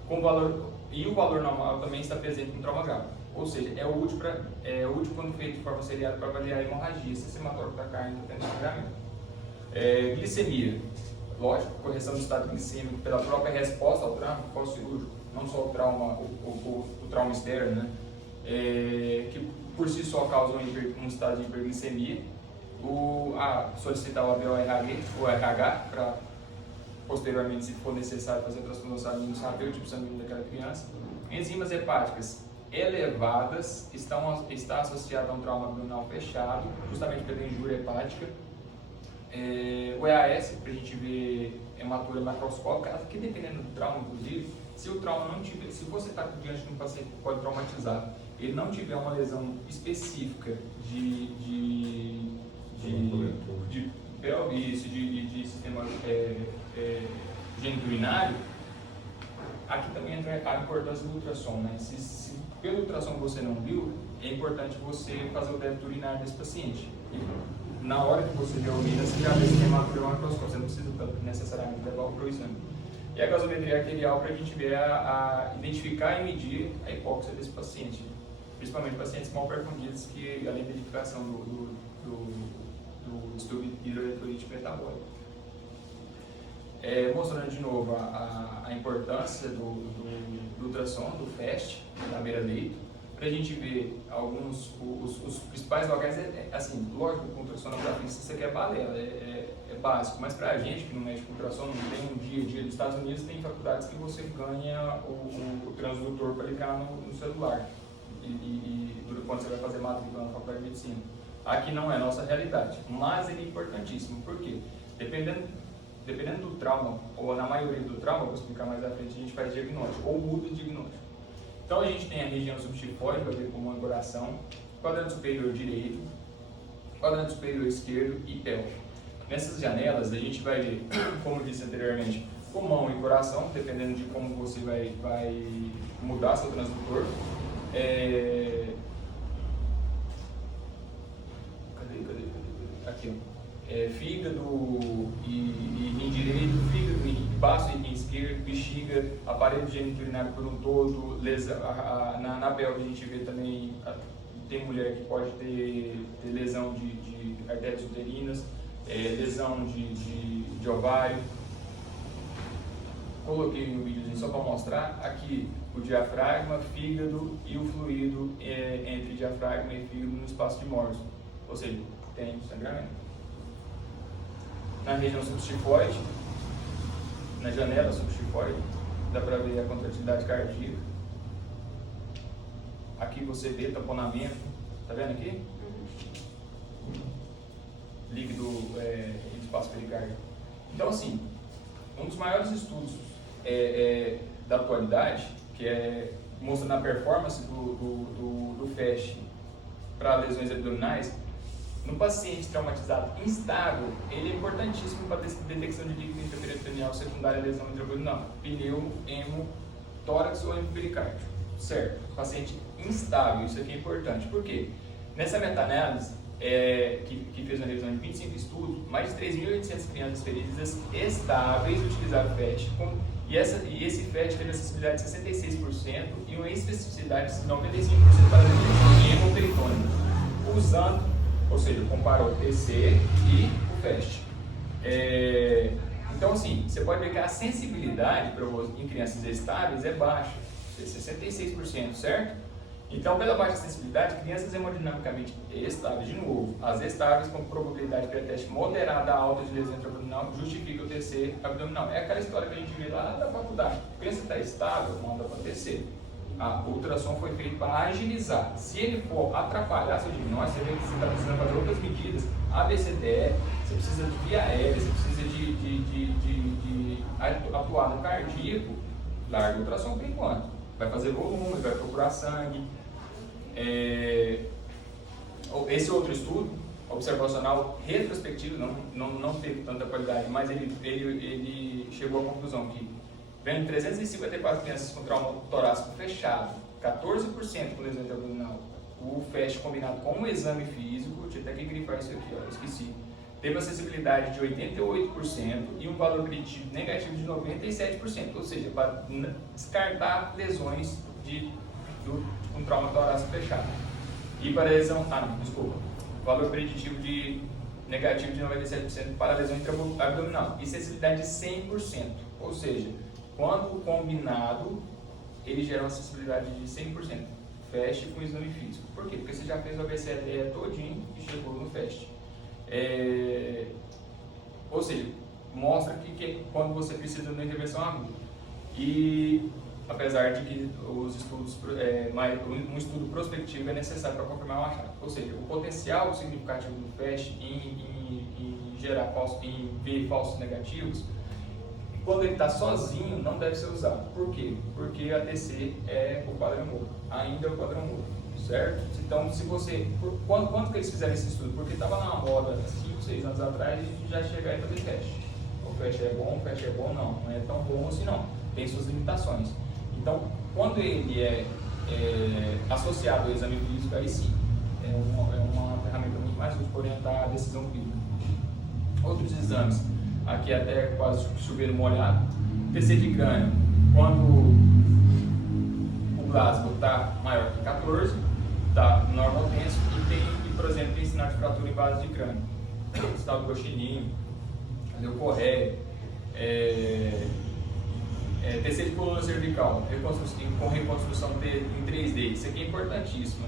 com valor, e o valor normal também está presente no trauma grave. Ou seja, é útil quando feito de forma seriada para avaliar a hemorragia, se esse hematócrito está caindo ou tendo sangramento. Glicemia. Lógico, correção do estado glicêmico pela própria resposta ao trauma pós-cirúrgico, não só o trauma, o trauma externo, né? Que por si só causa um estado de hiperglicemia. Solicitar o RH para posteriormente, se for necessário, fazer transfusão sanguínea, saber o tipo sanguíneo daquela criança. Enzimas hepáticas elevadas está associado a um trauma abdominal fechado, justamente pela injúria hepática. O EAS, para a gente ver hematura macroscópica, que dependendo do trauma, inclusive, se o trauma não tiver, se você está diante de um paciente que pode traumatizar, ele não tiver uma lesão específica de pelvis, de sistema geniturinário, aqui também entra a importância do ultrassom, né? Se pelo ultrassom você não viu, é importante você fazer o débito urinário desse paciente. E na hora que você já urina, você já vê se tem hematoma macroscópica, você não precisa necessariamente levar o exame. E a gasometria arterial para a gente ver identificar e medir a hipóxia desse paciente, principalmente pacientes mal perfundidos, que além da identificação do distúrbio hidroeletrolítico metabólico. Mostrando de novo a importância do ultrassom, do FAST, da beira-leito, para a gente ver os principais locais. Assim, lógico que o ultrassonografista isso aqui é balela, é básico, mas para a gente que não mexe com ultrassom, não tem um dia a dia. Nos Estados Unidos tem faculdades que você ganha o transdutor para ligar no celular, quando você vai fazer matrícula na faculdade de medicina. Aqui não é nossa realidade, mas ele é importantíssimo, porque dependendo do trauma, ou na maioria do trauma, vou explicar mais à frente, a gente faz diagnóstico, ou muda o diagnóstico. Então a gente tem a região subtifoide, vai ver pulmão e coração, quadrante superior direito, quadrante superior esquerdo e pélvico. Nessas janelas a gente vai ver, como eu disse anteriormente, pulmão e coração, dependendo de como você vai mudar seu transdutor. Aqui, fígado e rim direito, fígado e baço e rim esquerdo, bexiga, aparelho geniturinário por um todo, lesão, na pelve a gente vê também, tem mulher que pode ter lesão de artérias uterinas, lesão de ovário. Coloquei um videozinho só para mostrar, aqui o diafragma, fígado e o fluido entre diafragma e fígado no espaço de Morrison, ou seja, tem sangramento. Na região substifoide, na janela substifoide, dá para ver a contratividade cardíaca. Aqui você vê tamponamento, tá vendo aqui? Líquido em espaço pericárdico. Então, assim, um dos maiores estudos da atualidade, que é mostrando a performance do FAST para lesões abdominais, no paciente traumatizado instável, ele é importantíssimo para detecção de líquido intraperitoneal secundária à lesão intraabdominal, pneu, hemo, tórax ou hemopericárdio, certo? Paciente instável, isso aqui é importante. Por quê? Nessa meta-análise, que fez uma revisão de 25 estudos, mais de 3.800 crianças feridas estáveis utilizaram FAST, e esse FAST teve acessibilidade de 66% e uma especificidade de 95% para a detecção hemoperitônica, usando, ou seja, comparou o TC e o FAST. Então, assim, você pode ver que a sensibilidade em crianças estáveis é baixa, 66%, certo? Então, pela baixa sensibilidade, crianças hemodinamicamente estáveis, de novo, as estáveis com probabilidade pré-teste moderada a alta de lesão intraabdominal justifica o TC abdominal. É aquela história que a gente vê lá da faculdade. A criança está estável, manda para TC. O ultrassom foi feito para agilizar. Se ele for atrapalhar seu diagnóstico, você vê que você está precisando fazer outras medidas, ABCDE, você precisa de via aérea, você precisa de atuar no cardíaco, larga o ultrassom por enquanto. Vai fazer volume, vai procurar sangue. Esse outro estudo, observacional retrospectivo, não teve tanta qualidade, mas ele chegou à conclusão que, vendo 354 crianças com trauma torácico fechado, 14% com lesão abdominal, o FAST combinado com um exame físico, tinha até que grifar isso aqui, eu esqueci, teve uma acessibilidade de 88% e um valor preditivo negativo de 97%, ou seja, para descartar lesões com trauma torácico fechado. E para lesão, valor preditivo negativo de 97% para lesão intraabdominal e acessibilidade de 100%, ou seja, quando combinado, ele gera uma acessibilidade de 100%, FAST com exame físico. Por quê? Porque você já fez o ABCDE todinho e chegou no FAST. Ou seja, mostra que quando você precisa de uma intervenção aguda. E apesar de que os estudos, um estudo prospectivo é necessário para confirmar o achado. Ou seja, o potencial significativo do FAST em gerar em ver falsos negativos, quando ele está sozinho, não deve ser usado. Por quê? Porque a TC é o padrão ouro, ainda é o padrão ouro, certo? Então, se você... Quando que eles fizeram esse estudo? Porque estava na moda 5, 6 anos atrás e já chega aí fazer teste. O FAST é bom, não é tão bom assim não, tem suas limitações. Então, quando ele é associado ao exame físico, aí sim, é uma ferramenta muito mais útil para orientar a decisão clínica. Outros exames, aqui até quase chover no molhado, TC de crânio, quando o Glasgow está maior que 14, está normal tenso e, por exemplo, tem sinal de fratura em base de crânio, sinal do cochininho, leucorreia, TC de coluna cervical, com reconstrução em 3D, isso aqui é importantíssimo.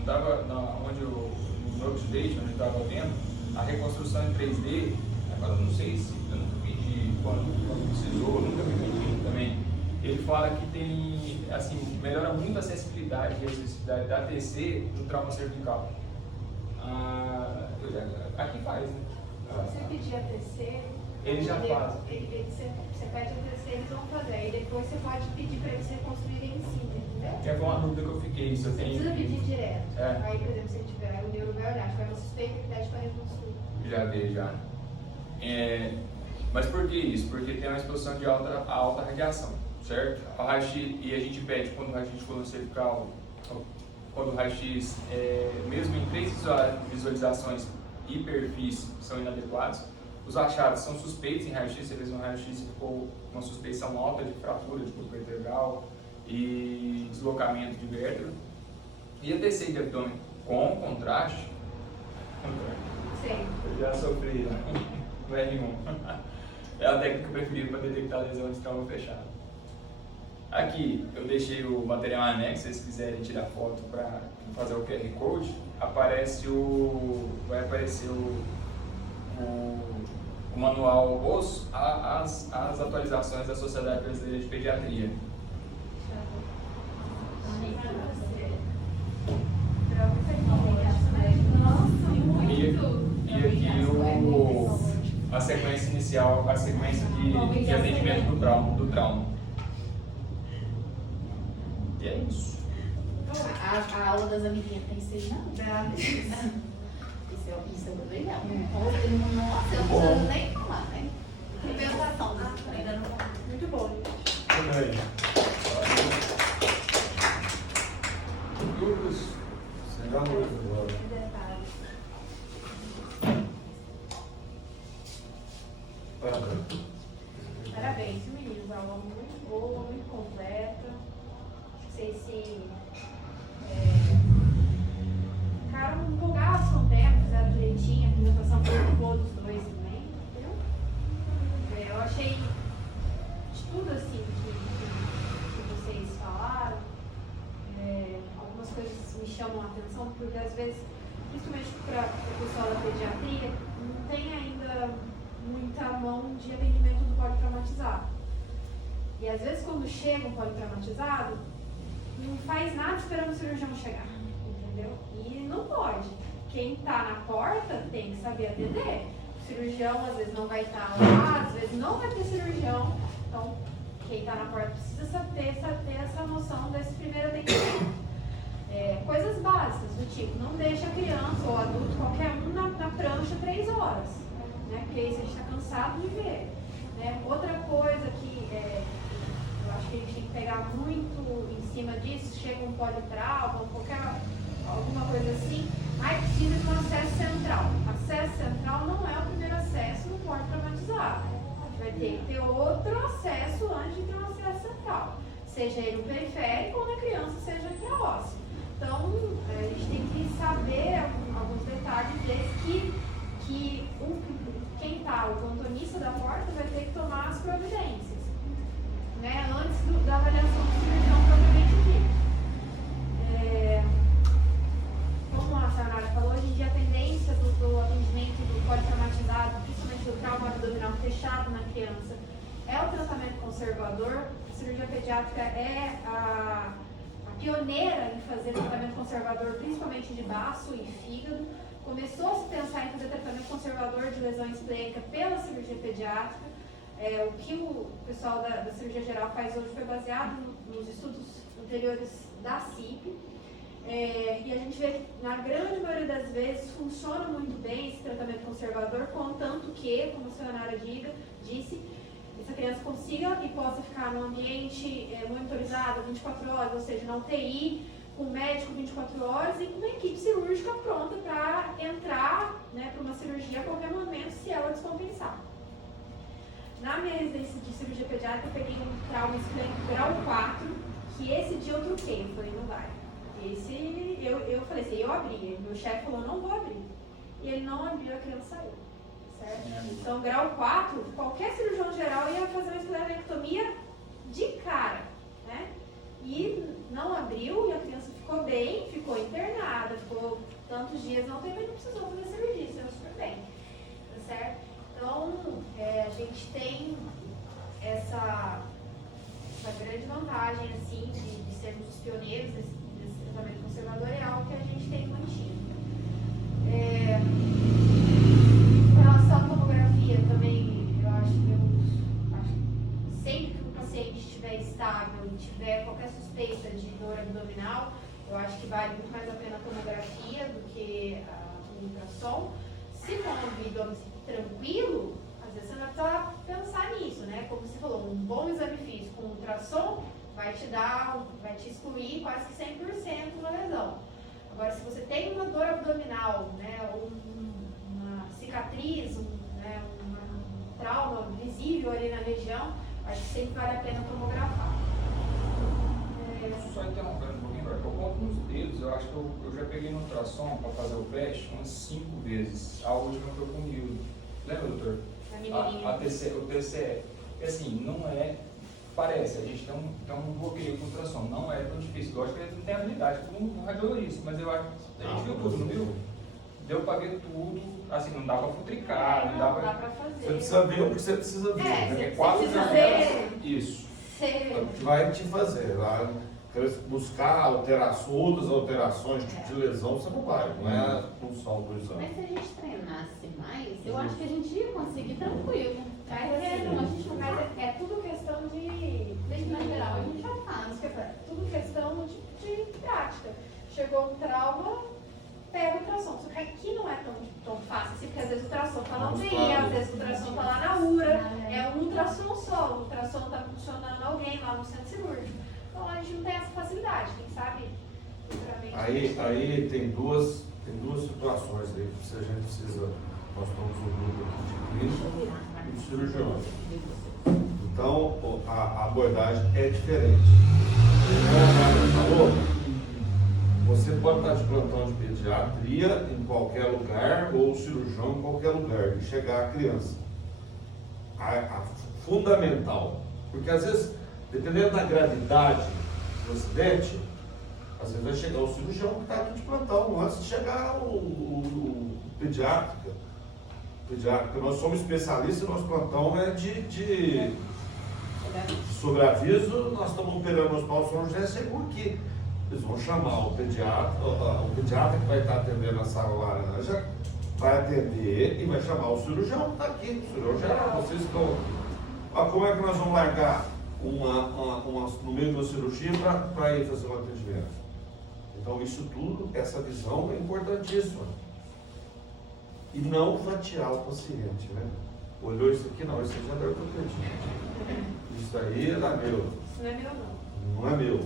No Oxidation, onde eu estava vendo, a reconstrução em 3D, agora não sei se eu nunca pedi quando precisou, nunca me pedi também. Ele fala que tem, assim, melhora muito a sensibilidade e a especificidade da TC no trauma cervical. Aqui faz, né? Você pedir a TC, ele já faz. Você pede a TC, eles vão fazer. E depois você pode pedir para eles reconstruírem em cima, entendeu? Que é uma dúvida que eu fiquei. Você precisa pedir direto. É. Aí, por exemplo, se ele tiver, o neuro vai olhar, tiver uma suspeita que pede para reconstruir. Já vi, já. Mas por que isso? Porque tem uma exposição de alta radiação, certo? A raio-x, e a gente pede quando o raio-x de coluna cervical, quando o raio-x, mesmo em 3 visualizações e perfis são inadequados, os achados são suspeitos em raio-x, você fez um raio-x e ficou uma suspeição alta de fratura de corpo vertebral e deslocamento de vértebra. E a TC de abdômen com contraste, Sim. eu já sofri, não é nenhum. É a técnica preferida para detectar lesão de trauma fechado. Aqui eu deixei o material anexo, se vocês quiserem tirar foto para fazer o QR Code, vai aparecer o manual, as atualizações da Sociedade Brasileira de Pediatria. E aqui a sequência inicial, a sequência de atendimento do trauma. E é isso. a aula das amiguinhas tem isso aí, não? Isso é muito legal. Nossa, eu não preciso nem falar, né? Compensação desse trem. Muito bom, gente. Também. Lucas, Você já morreu agora. Parabéns, meninos. Aula muito boa, muito completa. Vocês se ficaram empolgados com o tema, fizeram direitinho, a apresentação foi muito boa dos dois também, entendeu? Eu achei de tudo assim que vocês falaram, algumas coisas me chamam a atenção, porque às vezes, principalmente para o pessoal da pediatria, não tem ainda muita mão de atendimento do politraumatizado. E às vezes quando chega um politraumatizado, não faz nada esperando o cirurgião chegar, entendeu? E não pode. Quem está na porta tem que saber atender. O cirurgião às vezes não vai estar lá, às vezes não vai ter cirurgião. Então, quem está na porta precisa ter essa noção desse primeiro atendimento. Coisas básicas, do tipo, não deixa a criança ou adulto, qualquer um, na prancha 3 horas. Né? Porque aí você está cansado de ver. Né? Outra coisa que eu acho que a gente tem que pegar muito em cima disso, chega um politrauma, alguma coisa assim, precisa de um acesso central. Acesso central não é o primeiro acesso no politraumatizado. A gente vai ter que ter outro acesso antes de ter um acesso central. Seja ele no periférico ou na criança, seja intraósseo. Então, a gente tem que saber alguns detalhes desses que quem está, o plantonista da porta, vai ter que tomar as providências, né, antes da avaliação do cirurgião propriamente dito. Como a Sayonara falou, hoje em dia a tendência do atendimento do politraumatizado, principalmente do trauma abdominal fechado na criança, é o tratamento conservador. A cirurgia pediátrica é a pioneira em fazer tratamento conservador, principalmente de baço e fígado. Começou a se pensar em fazer tratamento conservador de lesão espleica pela cirurgia pediátrica. O que o pessoal da cirurgia geral faz hoje foi baseado nos estudos anteriores da CIP. E a gente vê que, na grande maioria das vezes, funciona muito bem esse tratamento conservador, contanto que, como a Sayonara disse, essa criança consiga e possa ficar num ambiente monitorizado 24 horas, ou seja, na UTI, com um médico 24 horas e com uma equipe cirúrgica pronta para entrar, né, para uma cirurgia a qualquer momento, se ela descompensar. Na minha residência de cirurgia pediátrica, eu peguei um trauma espleico grau 4, que esse dia eu truquei, eu falei, não vai. Eu falei assim, eu abri, meu chefe falou, não vou abrir. E ele não abriu, a criança saiu. Certo? Então, grau 4, qualquer cirurgião geral ia fazer uma esplenectomia de cara, né? E não abriu, e a criança ficou bem, ficou internada, ficou tantos dias, não precisou fazer cirurgia, saiu super bem, tá certo? Então, a gente tem essa grande vantagem, assim, de sermos os pioneiros desse tratamento conservador, é algo que a gente tem mantido. Com relação à tomografia, também, eu acho que sempre que o paciente estiver estável e tiver qualquer suspeita de dor abdominal, eu acho que vale muito mais a pena a tomografia do que o ultrassom. Se for um abdômen tranquilo, às vezes você não vai precisar pensar nisso, né? Como você falou, um bom exame físico com ultrassom vai te excluir quase que 100% da lesão. Agora, se você tem uma dor abdominal, né, ou uma cicatriz, um trauma visível ali na região, acho que sempre vale a pena tomografar. Só interrompendo um pouquinho, eu conto nos dedos, eu acho que eu já peguei no ultrassom para fazer o PET umas 5 vezes. A última foi comigo. Lembra, doutor? A o TCE. Assim, não é. Parece, a gente tem um bloqueio com ultrassom, não é tão difícil. Lógico que a gente não tem habilidade como radiologista, mas eu acho que a gente viu tudo, não viu? Deu pra ver tudo, assim, não dá pra futricar, não dá pra fazer. Você precisa ver o que você precisa ver. É 4 precisa janelas. Isso. Vai te fazer. Vai buscar outras alterações de lesão, você não vai. Não é a função do exame. Mas se a gente treinasse mais, eu acho que a gente ia conseguir tranquilo. Mas é tudo questão de Desde na geral, a gente já faz. tudo questão de prática. ultrassom só, o ultrassom está funcionando alguém lá no centro cirúrgico. Então a gente não tem essa facilidade, quem sabe futuramente. Aí tem duas situações aí que a gente precisa, nós estamos um grupo aqui de clínico e de cirurgiões. Então a abordagem é diferente. Como a Mara falou, você pode estar de plantão de pediatria em qualquer lugar ou cirurgião em qualquer lugar e chegar a criança. Fundamental, porque às vezes, dependendo da gravidade do acidente, às vezes vai chegar o cirurgião que está aqui de plantão antes de chegar o pediátrica. Nós somos especialistas, nosso plantão é de sobreaviso, nós estamos operando no Hospital São José, seguro que eles vão chamar o pediatra que vai estar atendendo a sala laranja, vai atender e vai chamar o cirurgião que está aqui. O cirurgião geral, vocês estão aqui. Como é que nós vamos largar no meio da cirurgia para ir fazer um atendimento? Então, isso tudo, essa visão é importantíssima. E não fatiar o paciente, né? Olhou isso aqui, não, isso aqui é da ortopedia. Isso aí é da meu. Isso não é meu, não. Não é meu.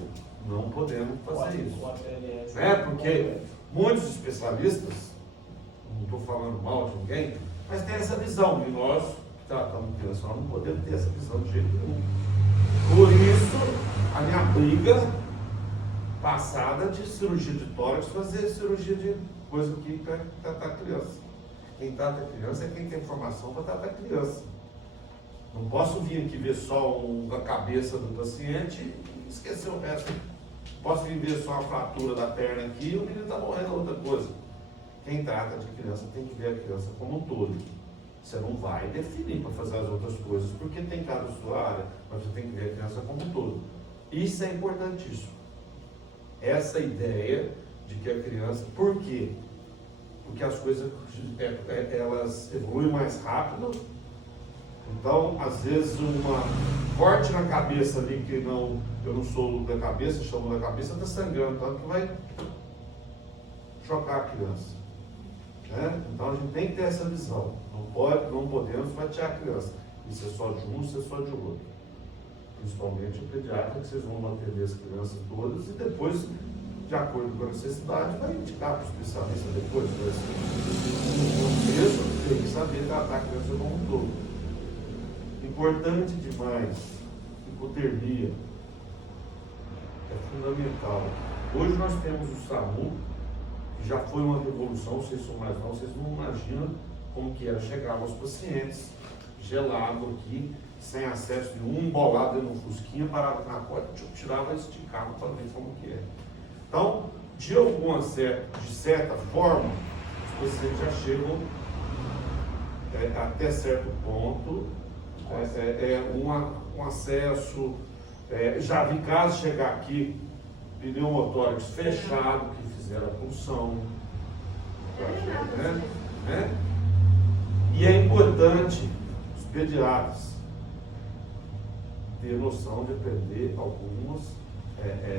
Não podemos fazer isso. Né? Porque muitos especialistas, não estou falando mal de ninguém, mas tem essa visão. E nós que tratamos criança, nós não podemos ter essa visão de jeito nenhum. Por isso, a minha briga passada de cirurgia de tórax, fazer cirurgia de coisa que tratar criança. Quem trata criança é quem tem formação para tratar criança. Não posso vir aqui ver só a cabeça do paciente e esquecer o resto. Posso vir ver só a fratura da perna aqui e o menino está morrendo a outra coisa. Quem trata de criança tem que ver a criança como um todo. Você não vai definir para fazer as outras coisas, porque tem cada sua área, mas você tem que ver a criança como um todo. Isso é importantíssimo. Essa ideia de que a criança... Por quê? Porque as coisas elas evoluem mais rápido. Então, às vezes, uma corte na cabeça ali, que eu não sou da cabeça, chamo da cabeça, está sangrando, tanto que vai chocar a criança. Né? Então, a gente tem que ter essa visão. Não podemos fatiar a criança. Isso é só de um, isso é só de outro. Principalmente o pediatra, que vocês vão atender as crianças todas e depois, de acordo com a necessidade, vai indicar para o especialista depois. Isso tem que saber tratar a criança como um todo. Importante demais, hipotermia é fundamental. Hoje nós temos o SAMU, que já foi uma revolução, vocês são mais novos, vocês não imaginam como que era chegar aos pacientes gelado aqui, sem acesso nenhum, embolado em um fusquinha, parado na porta, tirava e esticava para ver como que é. Então, de certa forma, os pacientes já chegam até certo ponto, um acesso, já vi casos chegar aqui, pneumotórax fechado, que fizeram a punção, né? E é importante os pediatras ter noção de aprender algumas,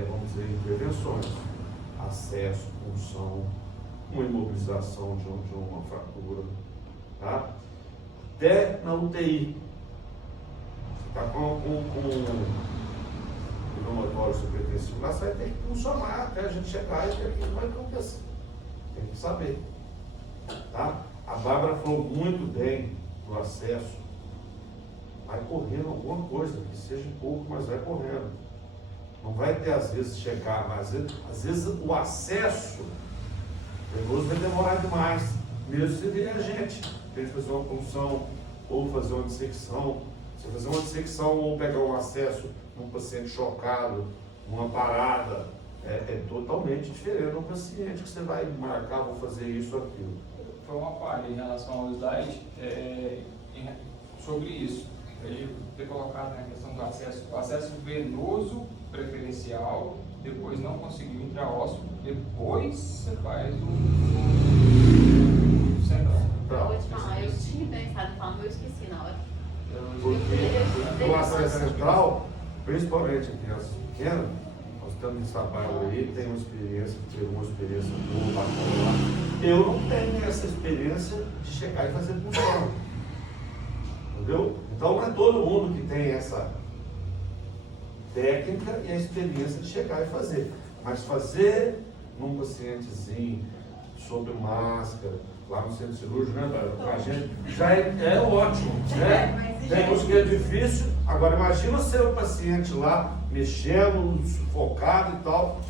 vamos dizer, intervenções, acesso, punção, uma imobilização de uma fratura, tá? Até na UTI. Está com pneumotórax hipertensivo lá, você vai ter que funcionar até a gente chegar e ver o que vai acontecer. Tem que saber. Tá? A Bárbara falou muito bem do acesso. Vai correndo alguma coisa, que seja pouco, mas vai correndo. Não vai ter, às vezes, chegar, mas às vezes o acesso nervoso vai demorar demais. Mesmo se vier a gente fazer uma punção ou fazer uma dissecção. Você fazer uma dissecção ou pegar um acesso num paciente chocado, numa parada, é totalmente diferente de um paciente que você vai marcar, vou fazer isso ou aquilo. Foi uma falha em relação ao slide sobre isso. Ele ter colocado na questão do acesso, o acesso venoso preferencial, depois não conseguiu intraósseo, depois você faz o central. Eu vou te falar, eu tinha pensado em falar, mas eu esqueci na hora. Porque o acesso central, principalmente em crianças pequenas, nós estamos em trabalho aí, teve uma experiência boa, bacana lá. Eu não tenho essa experiência de chegar e fazer punção. Entendeu? Então não é todo mundo que tem essa técnica e a experiência de chegar e fazer. Mas fazer num pacientezinho, sob máscara, lá no centro cirúrgico, né, pra gente, já é ótimo, né? Tem uns que é difícil. Agora imagina ser o paciente lá, mexendo, sufocado e tal,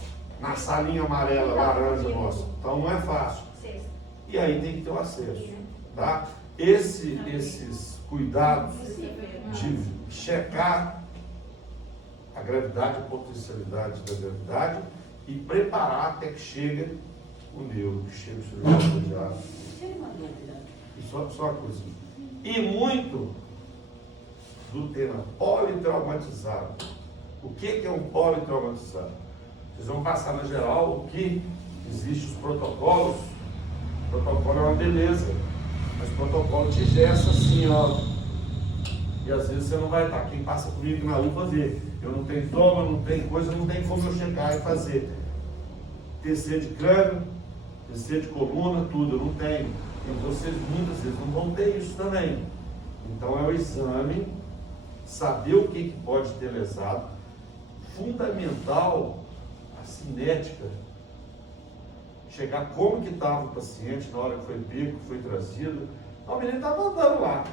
na salinha amarela, laranja nossa. Então não é fácil. E aí tem que ter o acesso, tá? Esses cuidados de checar a gravidade, a potencialidade da gravidade e preparar até que chegue o neuro, que chega o cirurgião pediatra. Tem uma dúvida. E só uma coisa. E muito do tema politraumatizado. O que é um politraumatizado? Vocês vão passar na geral o que existe os protocolos. O protocolo é uma beleza, mas o protocolo te gesta assim, ó. E às vezes você não vai estar. Quem passa comigo na UPA vê. Eu não tenho toma, não tem coisa, não tem como eu chegar e fazer. TC de crânio, TC de coluna, tudo, eu não tenho. E vocês muitas vezes não vão ter isso também. Então é o exame, saber o que pode ter lesado. Fundamental, a cinética. Chegar como que estava o paciente na hora que foi pego, que foi trazido. O menino estava andando lá.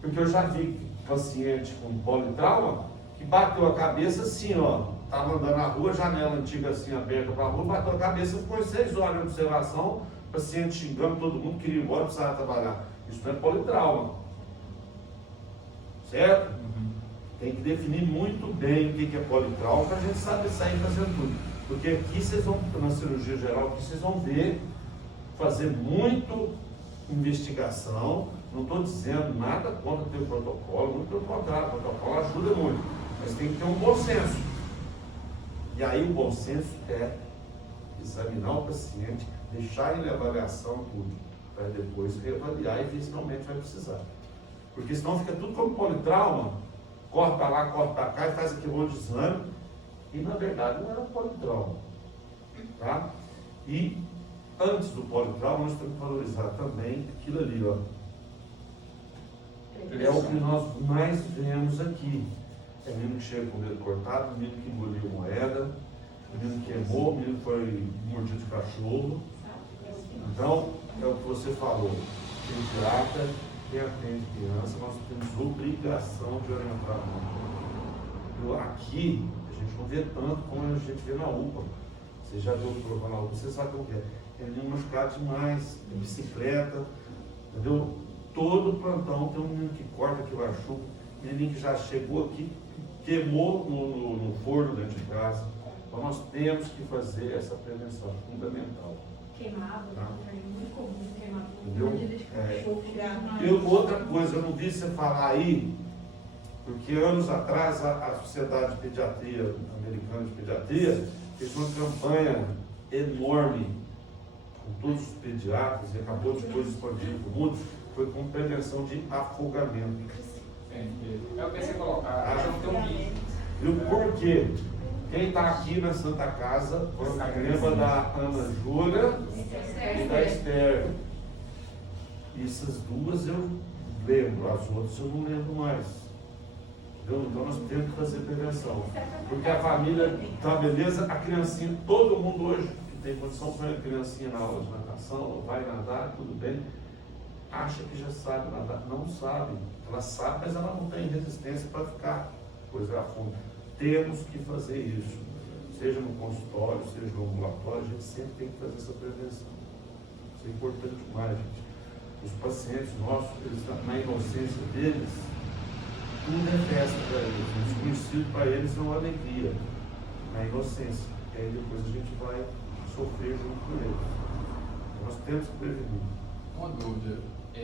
Porque eu já vi paciente com politrauma que bateu a cabeça assim, ó. Estava andando na rua, janela antiga assim aberta para a rua, bateu a cabeça, ficou 6 horas de observação, paciente xingando, todo mundo queria ir embora, precisava trabalhar. Isso não é politrauma. Certo? Tem que definir muito bem o que é politrauma para a gente saber sair fazendo tudo. Porque aqui vocês vão, na cirurgia geral, aqui vocês vão ver, fazer muito investigação. Não estou dizendo nada contra ter o protocolo, muito pelo contrário, o protocolo ajuda muito, mas tem que ter um bom senso. E aí o bom senso é examinar o paciente, deixar ele em avaliação tudo, para depois reavaliar e ver se realmente vai precisar. Porque senão fica tudo como politrauma, corta lá, corta para cá e faz aquele monte de exame, e na verdade não era politrauma. Tá? E antes do politrauma nós temos que valorizar também aquilo ali, ó. É o que nós mais vemos aqui. É menino que chega com o dedo cortado, menino que engoliu moeda, menino que queimou, menino que foi mordido de cachorro. Então, é o que você falou. Pediatra, quem atende criança, nós temos obrigação de orientar muito. Aqui, a gente não vê tanto como a gente vê na UPA. Você já viu o prova na UPA, você sabe o que é. É menino machucado demais, é bicicleta, entendeu? Todo plantão tem um menino que corta, que machuca, menino que já chegou aqui, queimou no forno dentro de casa. Então nós temos que fazer essa prevenção fundamental. Queimado, tá? É muito comum queimado. Entendeu? Outra coisa, eu não vi você falar aí, porque anos atrás a Sociedade de Pediatria, Americana de Pediatria, fez uma campanha enorme com todos os pediatras e acabou depois expandindo para o mundo. Foi com prevenção de afogamento. Eu pensei em colocar, acho que tem um vídeo. Viu por quê? Quem está aqui na Santa Casa, lembra da Ana Júlia e da Esther. Essas duas eu lembro, as outras eu não lembro mais. Entendeu? Então nós temos que fazer prevenção. Porque a família tá beleza, a criancinha, todo mundo hoje que tem condição põe a criancinha na aula de natação, vai nadar, tudo bem. Acha que já sabe nadar, não sabe. Ela sabe, mas ela não tem resistência para ficar coisa a fundo. Temos que fazer isso. Seja no consultório, seja no ambulatório, a gente sempre tem que fazer essa prevenção. Isso é importante demais, gente. Os pacientes nossos, eles, na inocência deles, tudo é festa para eles. O desconhecido para eles é uma alegria. Na inocência. E aí depois a gente vai sofrer junto com eles. Nós temos que prevenir. Uma dúvida. A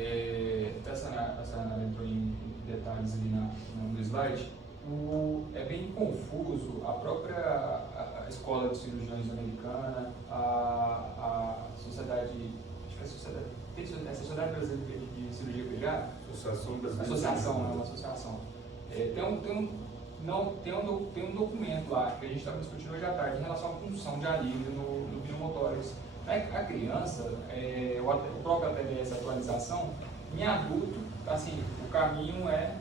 Ana entrou em detalhes ali no slide. É bem confuso a própria escola de cirurgiões americana, a sociedade, acho que é a Sociedade Brasileira de Cirurgia Pediátrica? Associação Brasileira. Associação, é uma associação. Tem um documento lá que a gente estava discutindo hoje à tarde em relação à função de alívio no pneumotórix. A criança, o próprio ATDS atualização, em adulto, assim, o caminho é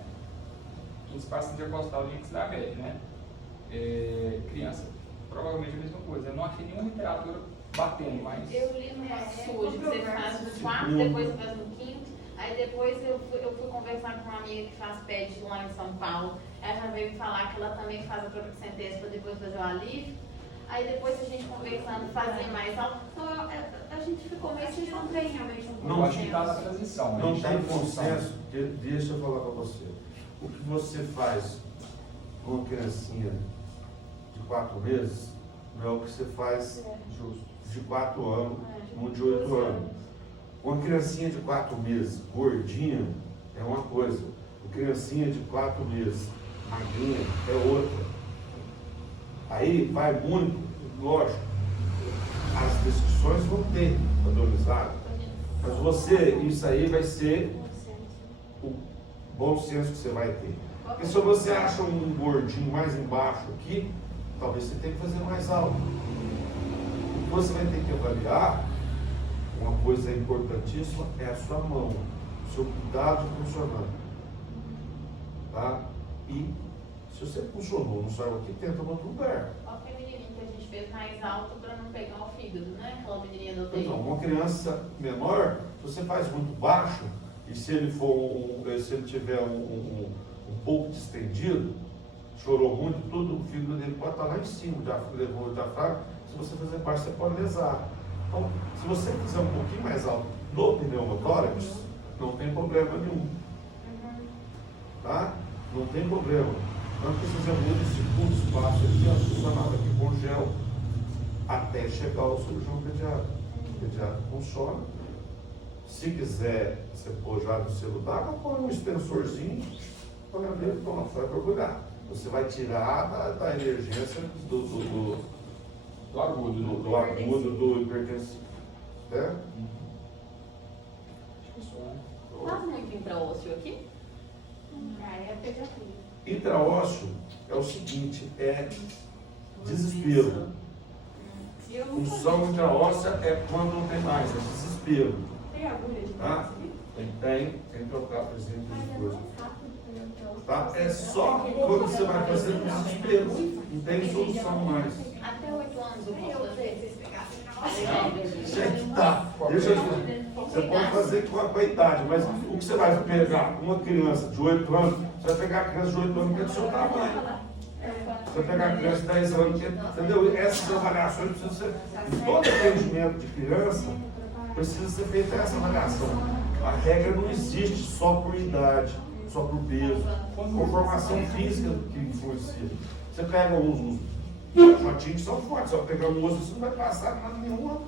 espaço intercostal de X-Labed, né? Criança, provavelmente a mesma coisa. Eu não achei nenhuma literatura batendo, mas... Eu li no SUD, que você faz no quarto, depois você faz no quinto. Aí depois eu fui conversar com uma amiga que faz PET lá em São Paulo. Ela já veio me falar que ela também faz a própria centese para depois fazer o alívio. Aí depois a gente conversando, fazia mais alto. Então a gente ficou meio sem não tem realmente um Não, acho que está na transição. Não tem consenso. Deixa eu falar para você. O que você faz com uma criancinha de 4 meses não é o que você faz de 4 anos, um de 8 anos. Uma criancinha de 4 meses gordinha é uma coisa. Uma criancinha de 4 meses magrinha é outra. Aí vai muito, lógico, as discussões vão ter padronizado, mas você, isso aí vai ser o bom senso que você vai ter. Porque se você acha um gordinho mais embaixo aqui, talvez você tenha que fazer mais alto. O que você vai ter que avaliar, uma coisa importantíssima, é a sua mão, o seu cuidado funcionando. Tá? E se você funcionou, não saiu aqui, tenta em outro lugar. Qual foi a menininha que a gente fez mais alto para não pegar o fígado, né? Aquela menininha do TI. Então, uma criança menor, se você faz muito baixo, e se ele tiver um pouco distendido, chorou muito, tudo, o fígado dele pode estar lá em cima, já levou o diafragma. Se você fazer baixo, você pode lesar. Então, se você fizer um pouquinho mais alto no pneumotórax, não tem problema nenhum. Tá? Não tem problema. Nós precisamos desse curto espaço aqui, funcionado aqui com gel, até chegar ao cirurgião pediatra. O pediatra funciona. Se quiser, você pôr já no selo d'água, põe um extensorzinho, põe a dele, pronto, vai mergulhar. Você vai tirar da emergência do agudo, do hipertensivo. Certo? Faz muito intraósseo aqui? É pediatria. Intraósseo é o seguinte, é desespero. Função intraóssea é quando não tem mais, é desespero. Tem agulha de Tá? Tem que trocar, por exemplo, de coisa. Tá? É só quando você vai fazer no desespero, não tem solução mais. Até 8 anos eu posso fazer. Gente, tá. Deixa eu dizer. Você pode fazer com a idade, mas o que você vai pegar? Uma criança de 8 anos, você vai pegar a criança de 8 anos que é do seu tamanho. Você vai pegar a criança de 10 anos, que, entendeu? Essas avaliações precisam ser. Em todo atendimento de criança, precisa ser feita essa avaliação. A regra não existe só por idade, só por peso, conformação física que influencia. Você pega uns shotinhos que são fortes, você vai pegar um osso, você não vai passar para nenhuma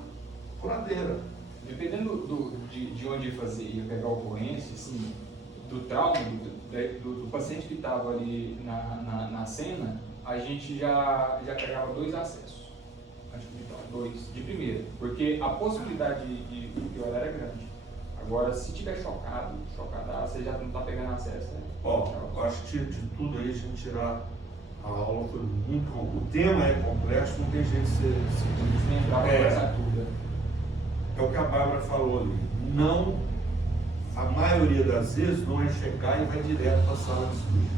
furadeira. Dependendo de onde ia pegar a ocorrência, assim, do trauma, do paciente que estava ali na cena, a gente já pegava 2 acessos. Acho que 2 de primeira, porque a possibilidade de piorar era grande. Agora, se tiver chocada, você já não está pegando acesso. Né? Ó, eu acho que de tudo aí a gente tirar a aula foi muito bom. O tema é complexo, não tem jeito de ser tudo. É o que a Bárbara falou ali. Não, a maioria das vezes não é chegar e vai direto para a sala de cirurgia.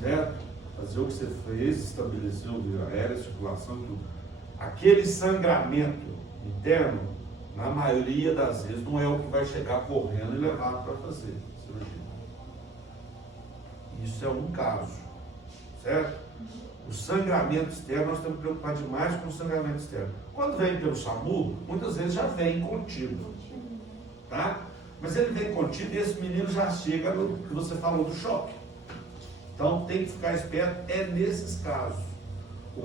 Certo? Fazer o que você fez, estabelecer o via aérea, circulação, tudo. Aquele sangramento interno, na maioria das vezes, não é o que vai chegar correndo e levar para fazer cirurgia. Isso é um caso. Certo? O sangramento externo, nós temos que preocupar demais com o sangramento externo. Quando vem pelo SAMU, muitas vezes já vem contido. Tá? Mas ele vem contido e esse menino já chega no que você falou do choque. Então tem que ficar esperto, é nesses casos.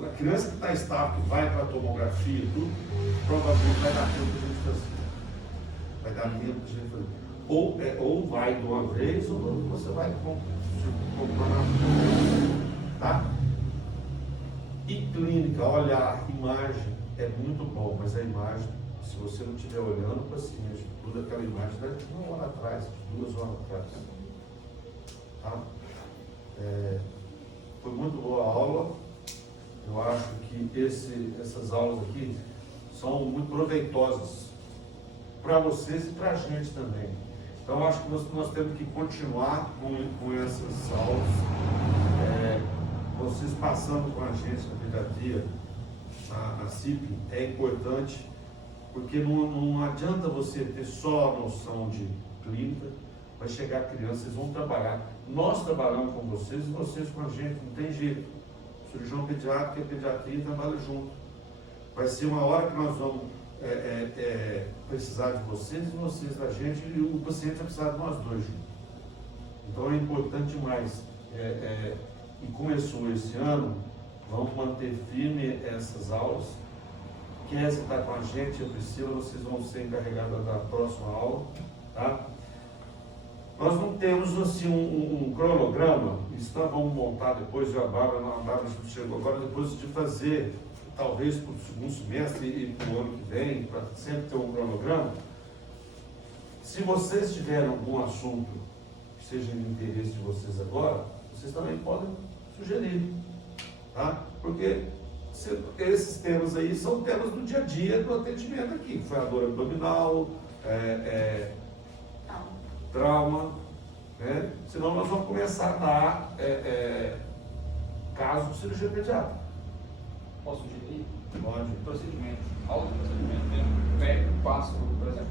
A criança que está estável, que vai para a tomografia e tudo, provavelmente vai dar tempo de a gente fazer. Vai dar tempo de a gente fazer. Ou vai de uma vez, ou você vai comprar. Tá? E clínica, olhar, imagem é muito bom, mas a imagem, se você não estiver olhando o paciente, toda aquela imagem deve de 1 hora atrás, 2 horas atrás. Tá? Foi muito boa a aula. Eu acho que essas aulas aqui são muito proveitosas para vocês e para a gente também. Então, acho que nós temos que continuar com essas aulas. Vocês passando com a gente na pediatria, a CIP, é importante, porque não adianta você ter só a noção de clínica, vai chegar a criança, vocês vão trabalhar. Nós trabalhamos com vocês e vocês com a gente, não tem jeito. O cirurgião pediátrico e a pediatria trabalham junto. Vai ser uma hora que nós vamos precisar de vocês e vocês da gente, e o paciente vai precisar de nós dois juntos. Então é importante demais. E começou esse ano, vamos manter firme essas aulas. Kézia está com a gente, a Priscila, vocês vão ser encarregadas da próxima aula, tá? Nós não temos assim um cronograma, isso nós vamos montar depois, a Bárbara chegou agora, depois de fazer, talvez para o segundo semestre e para o ano que vem, para sempre ter um cronograma. Se vocês tiverem algum assunto que seja de interesse de vocês agora, vocês também podem sugerir, tá? Porque esses temas aí são temas do dia a dia do atendimento aqui, foi a dor abdominal, trauma, né? Senão nós vamos começar a dar caso de cirurgia pediátrica. Posso sugerir? Pode. Procedimento, autoprocedimento mesmo. Passo, por exemplo,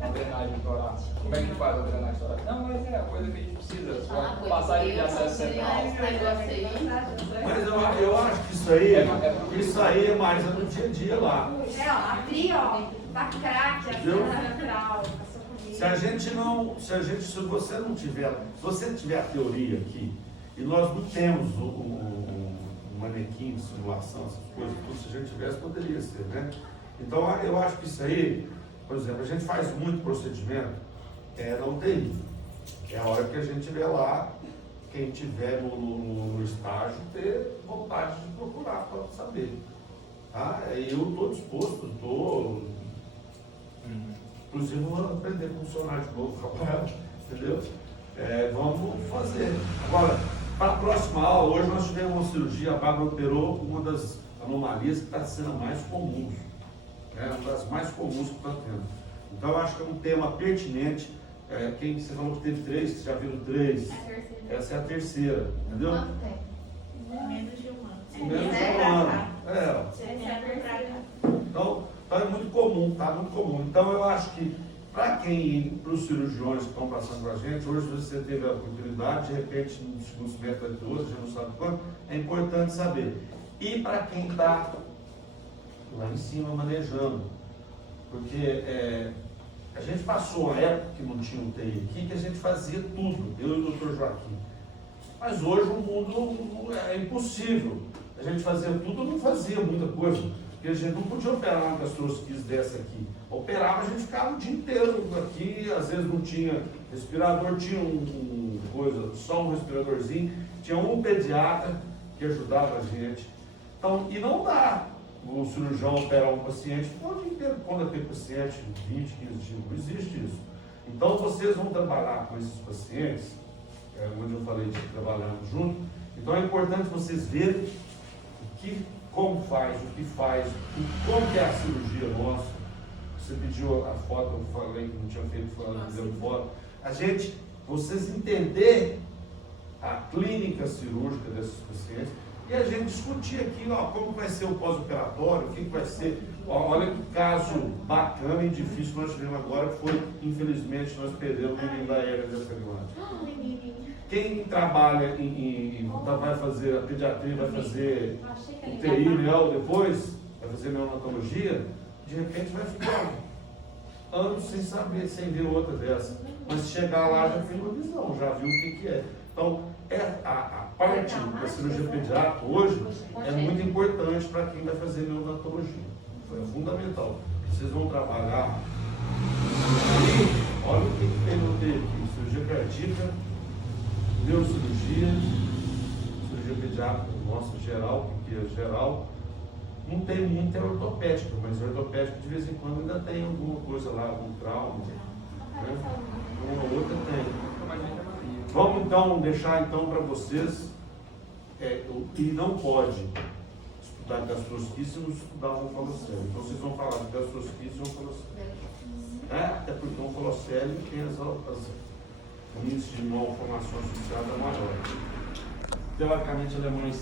uma drenagem torácica. Como é que faz a drenagem torácica? Não, mas é a coisa que a gente precisa. Passar de acesso central. Mas eu acho que isso aí é mais no dia a dia lá. Abrir, da craque, central. Se você não tiver, se você tiver a teoria aqui, e nós não temos um manequim de simulação, essas coisas, se a gente tivesse, poderia ser, né? Então, eu acho que isso aí, por exemplo, a gente faz muito procedimento na UTI. É a hora que a gente estiver lá, quem estiver no estágio, ter vontade de procurar para saber. Tá? Eu estou disposto, inclusive vou aprender a funcionar de novo, Rafael, entendeu? Vamos fazer. Agora, para a próxima aula, hoje nós tivemos uma cirurgia, a Bárbara operou uma das anomalias que está sendo mais comuns. Uma das mais comuns que está tendo. Então, eu acho que é um tema pertinente. Você falou que teve 3, vocês já viram 3. Essa é a terceira, entendeu? Quanto tempo? Menos de um ano. Menos de um ano. Então é muito comum, tá? Muito comum. Então, eu acho que para os cirurgiões que estão passando com a gente, hoje você teve a oportunidade, de repente, no segundo semestre vai ter outro, já não sabe quando, é importante saber. E para quem está lá em cima manejando, porque a gente passou uma época que não tinha UTI aqui, que a gente fazia tudo, eu e o Dr. Joaquim. Mas hoje o mundo é impossível. A gente fazia tudo, não fazia muita coisa, porque a gente não podia operar uma gastrosquise dessa aqui. Operava, a gente ficava o dia inteiro aqui, às vezes não tinha respirador, tinha só um respiradorzinho, tinha um pediatra que ajudava a gente. Então, e não dá o cirurgião operar um paciente o dia inteiro, quando é ter paciente 20, 15 dias, não existe isso. Então, vocês vão trabalhar com esses pacientes, onde eu falei de trabalhando junto, então é importante vocês verem como faz, o que faz, como que é a cirurgia nossa. Você pediu a foto, eu falei que não tinha feito, deu foto. Vocês entenderem a clínica cirúrgica desses pacientes, e a gente discutir aqui, como vai ser o pós-operatório, o que vai ser. Olha que caso bacana e difícil nós tivemos agora, que foi, infelizmente, nós perdemos o menino da Era de Afeganistão. Quem trabalha vai fazer a pediatria, vai fazer UTI, depois, vai fazer neonatologia, de repente vai ficar anos sem saber, sem ver outra dessa. Mas chegar lá já tem uma visão, já viu o que é. Então, a parte da cirurgia pediátrica hoje é muito importante para quem vai fazer neonatologia. É fundamental. Vocês vão trabalhar. Olha o que tem no UTI aqui: cirurgia cardíaca, neurocirurgia, cirurgia pediátrica, nossa, geral, porque é geral. Não tem muita ortopédica, mas ortopédica de vez em quando ainda tem alguma coisa lá, algum trauma. Né? Uma ou outra tem. Vamos então deixar para vocês, e não pode estudar gastrosquise se não estudar uma falocémia. Então vocês vão falar de gastrosquise e uma falocémia. Até porque o colossério tem o índice de malformação associada maior. Teoricamente, ela é mais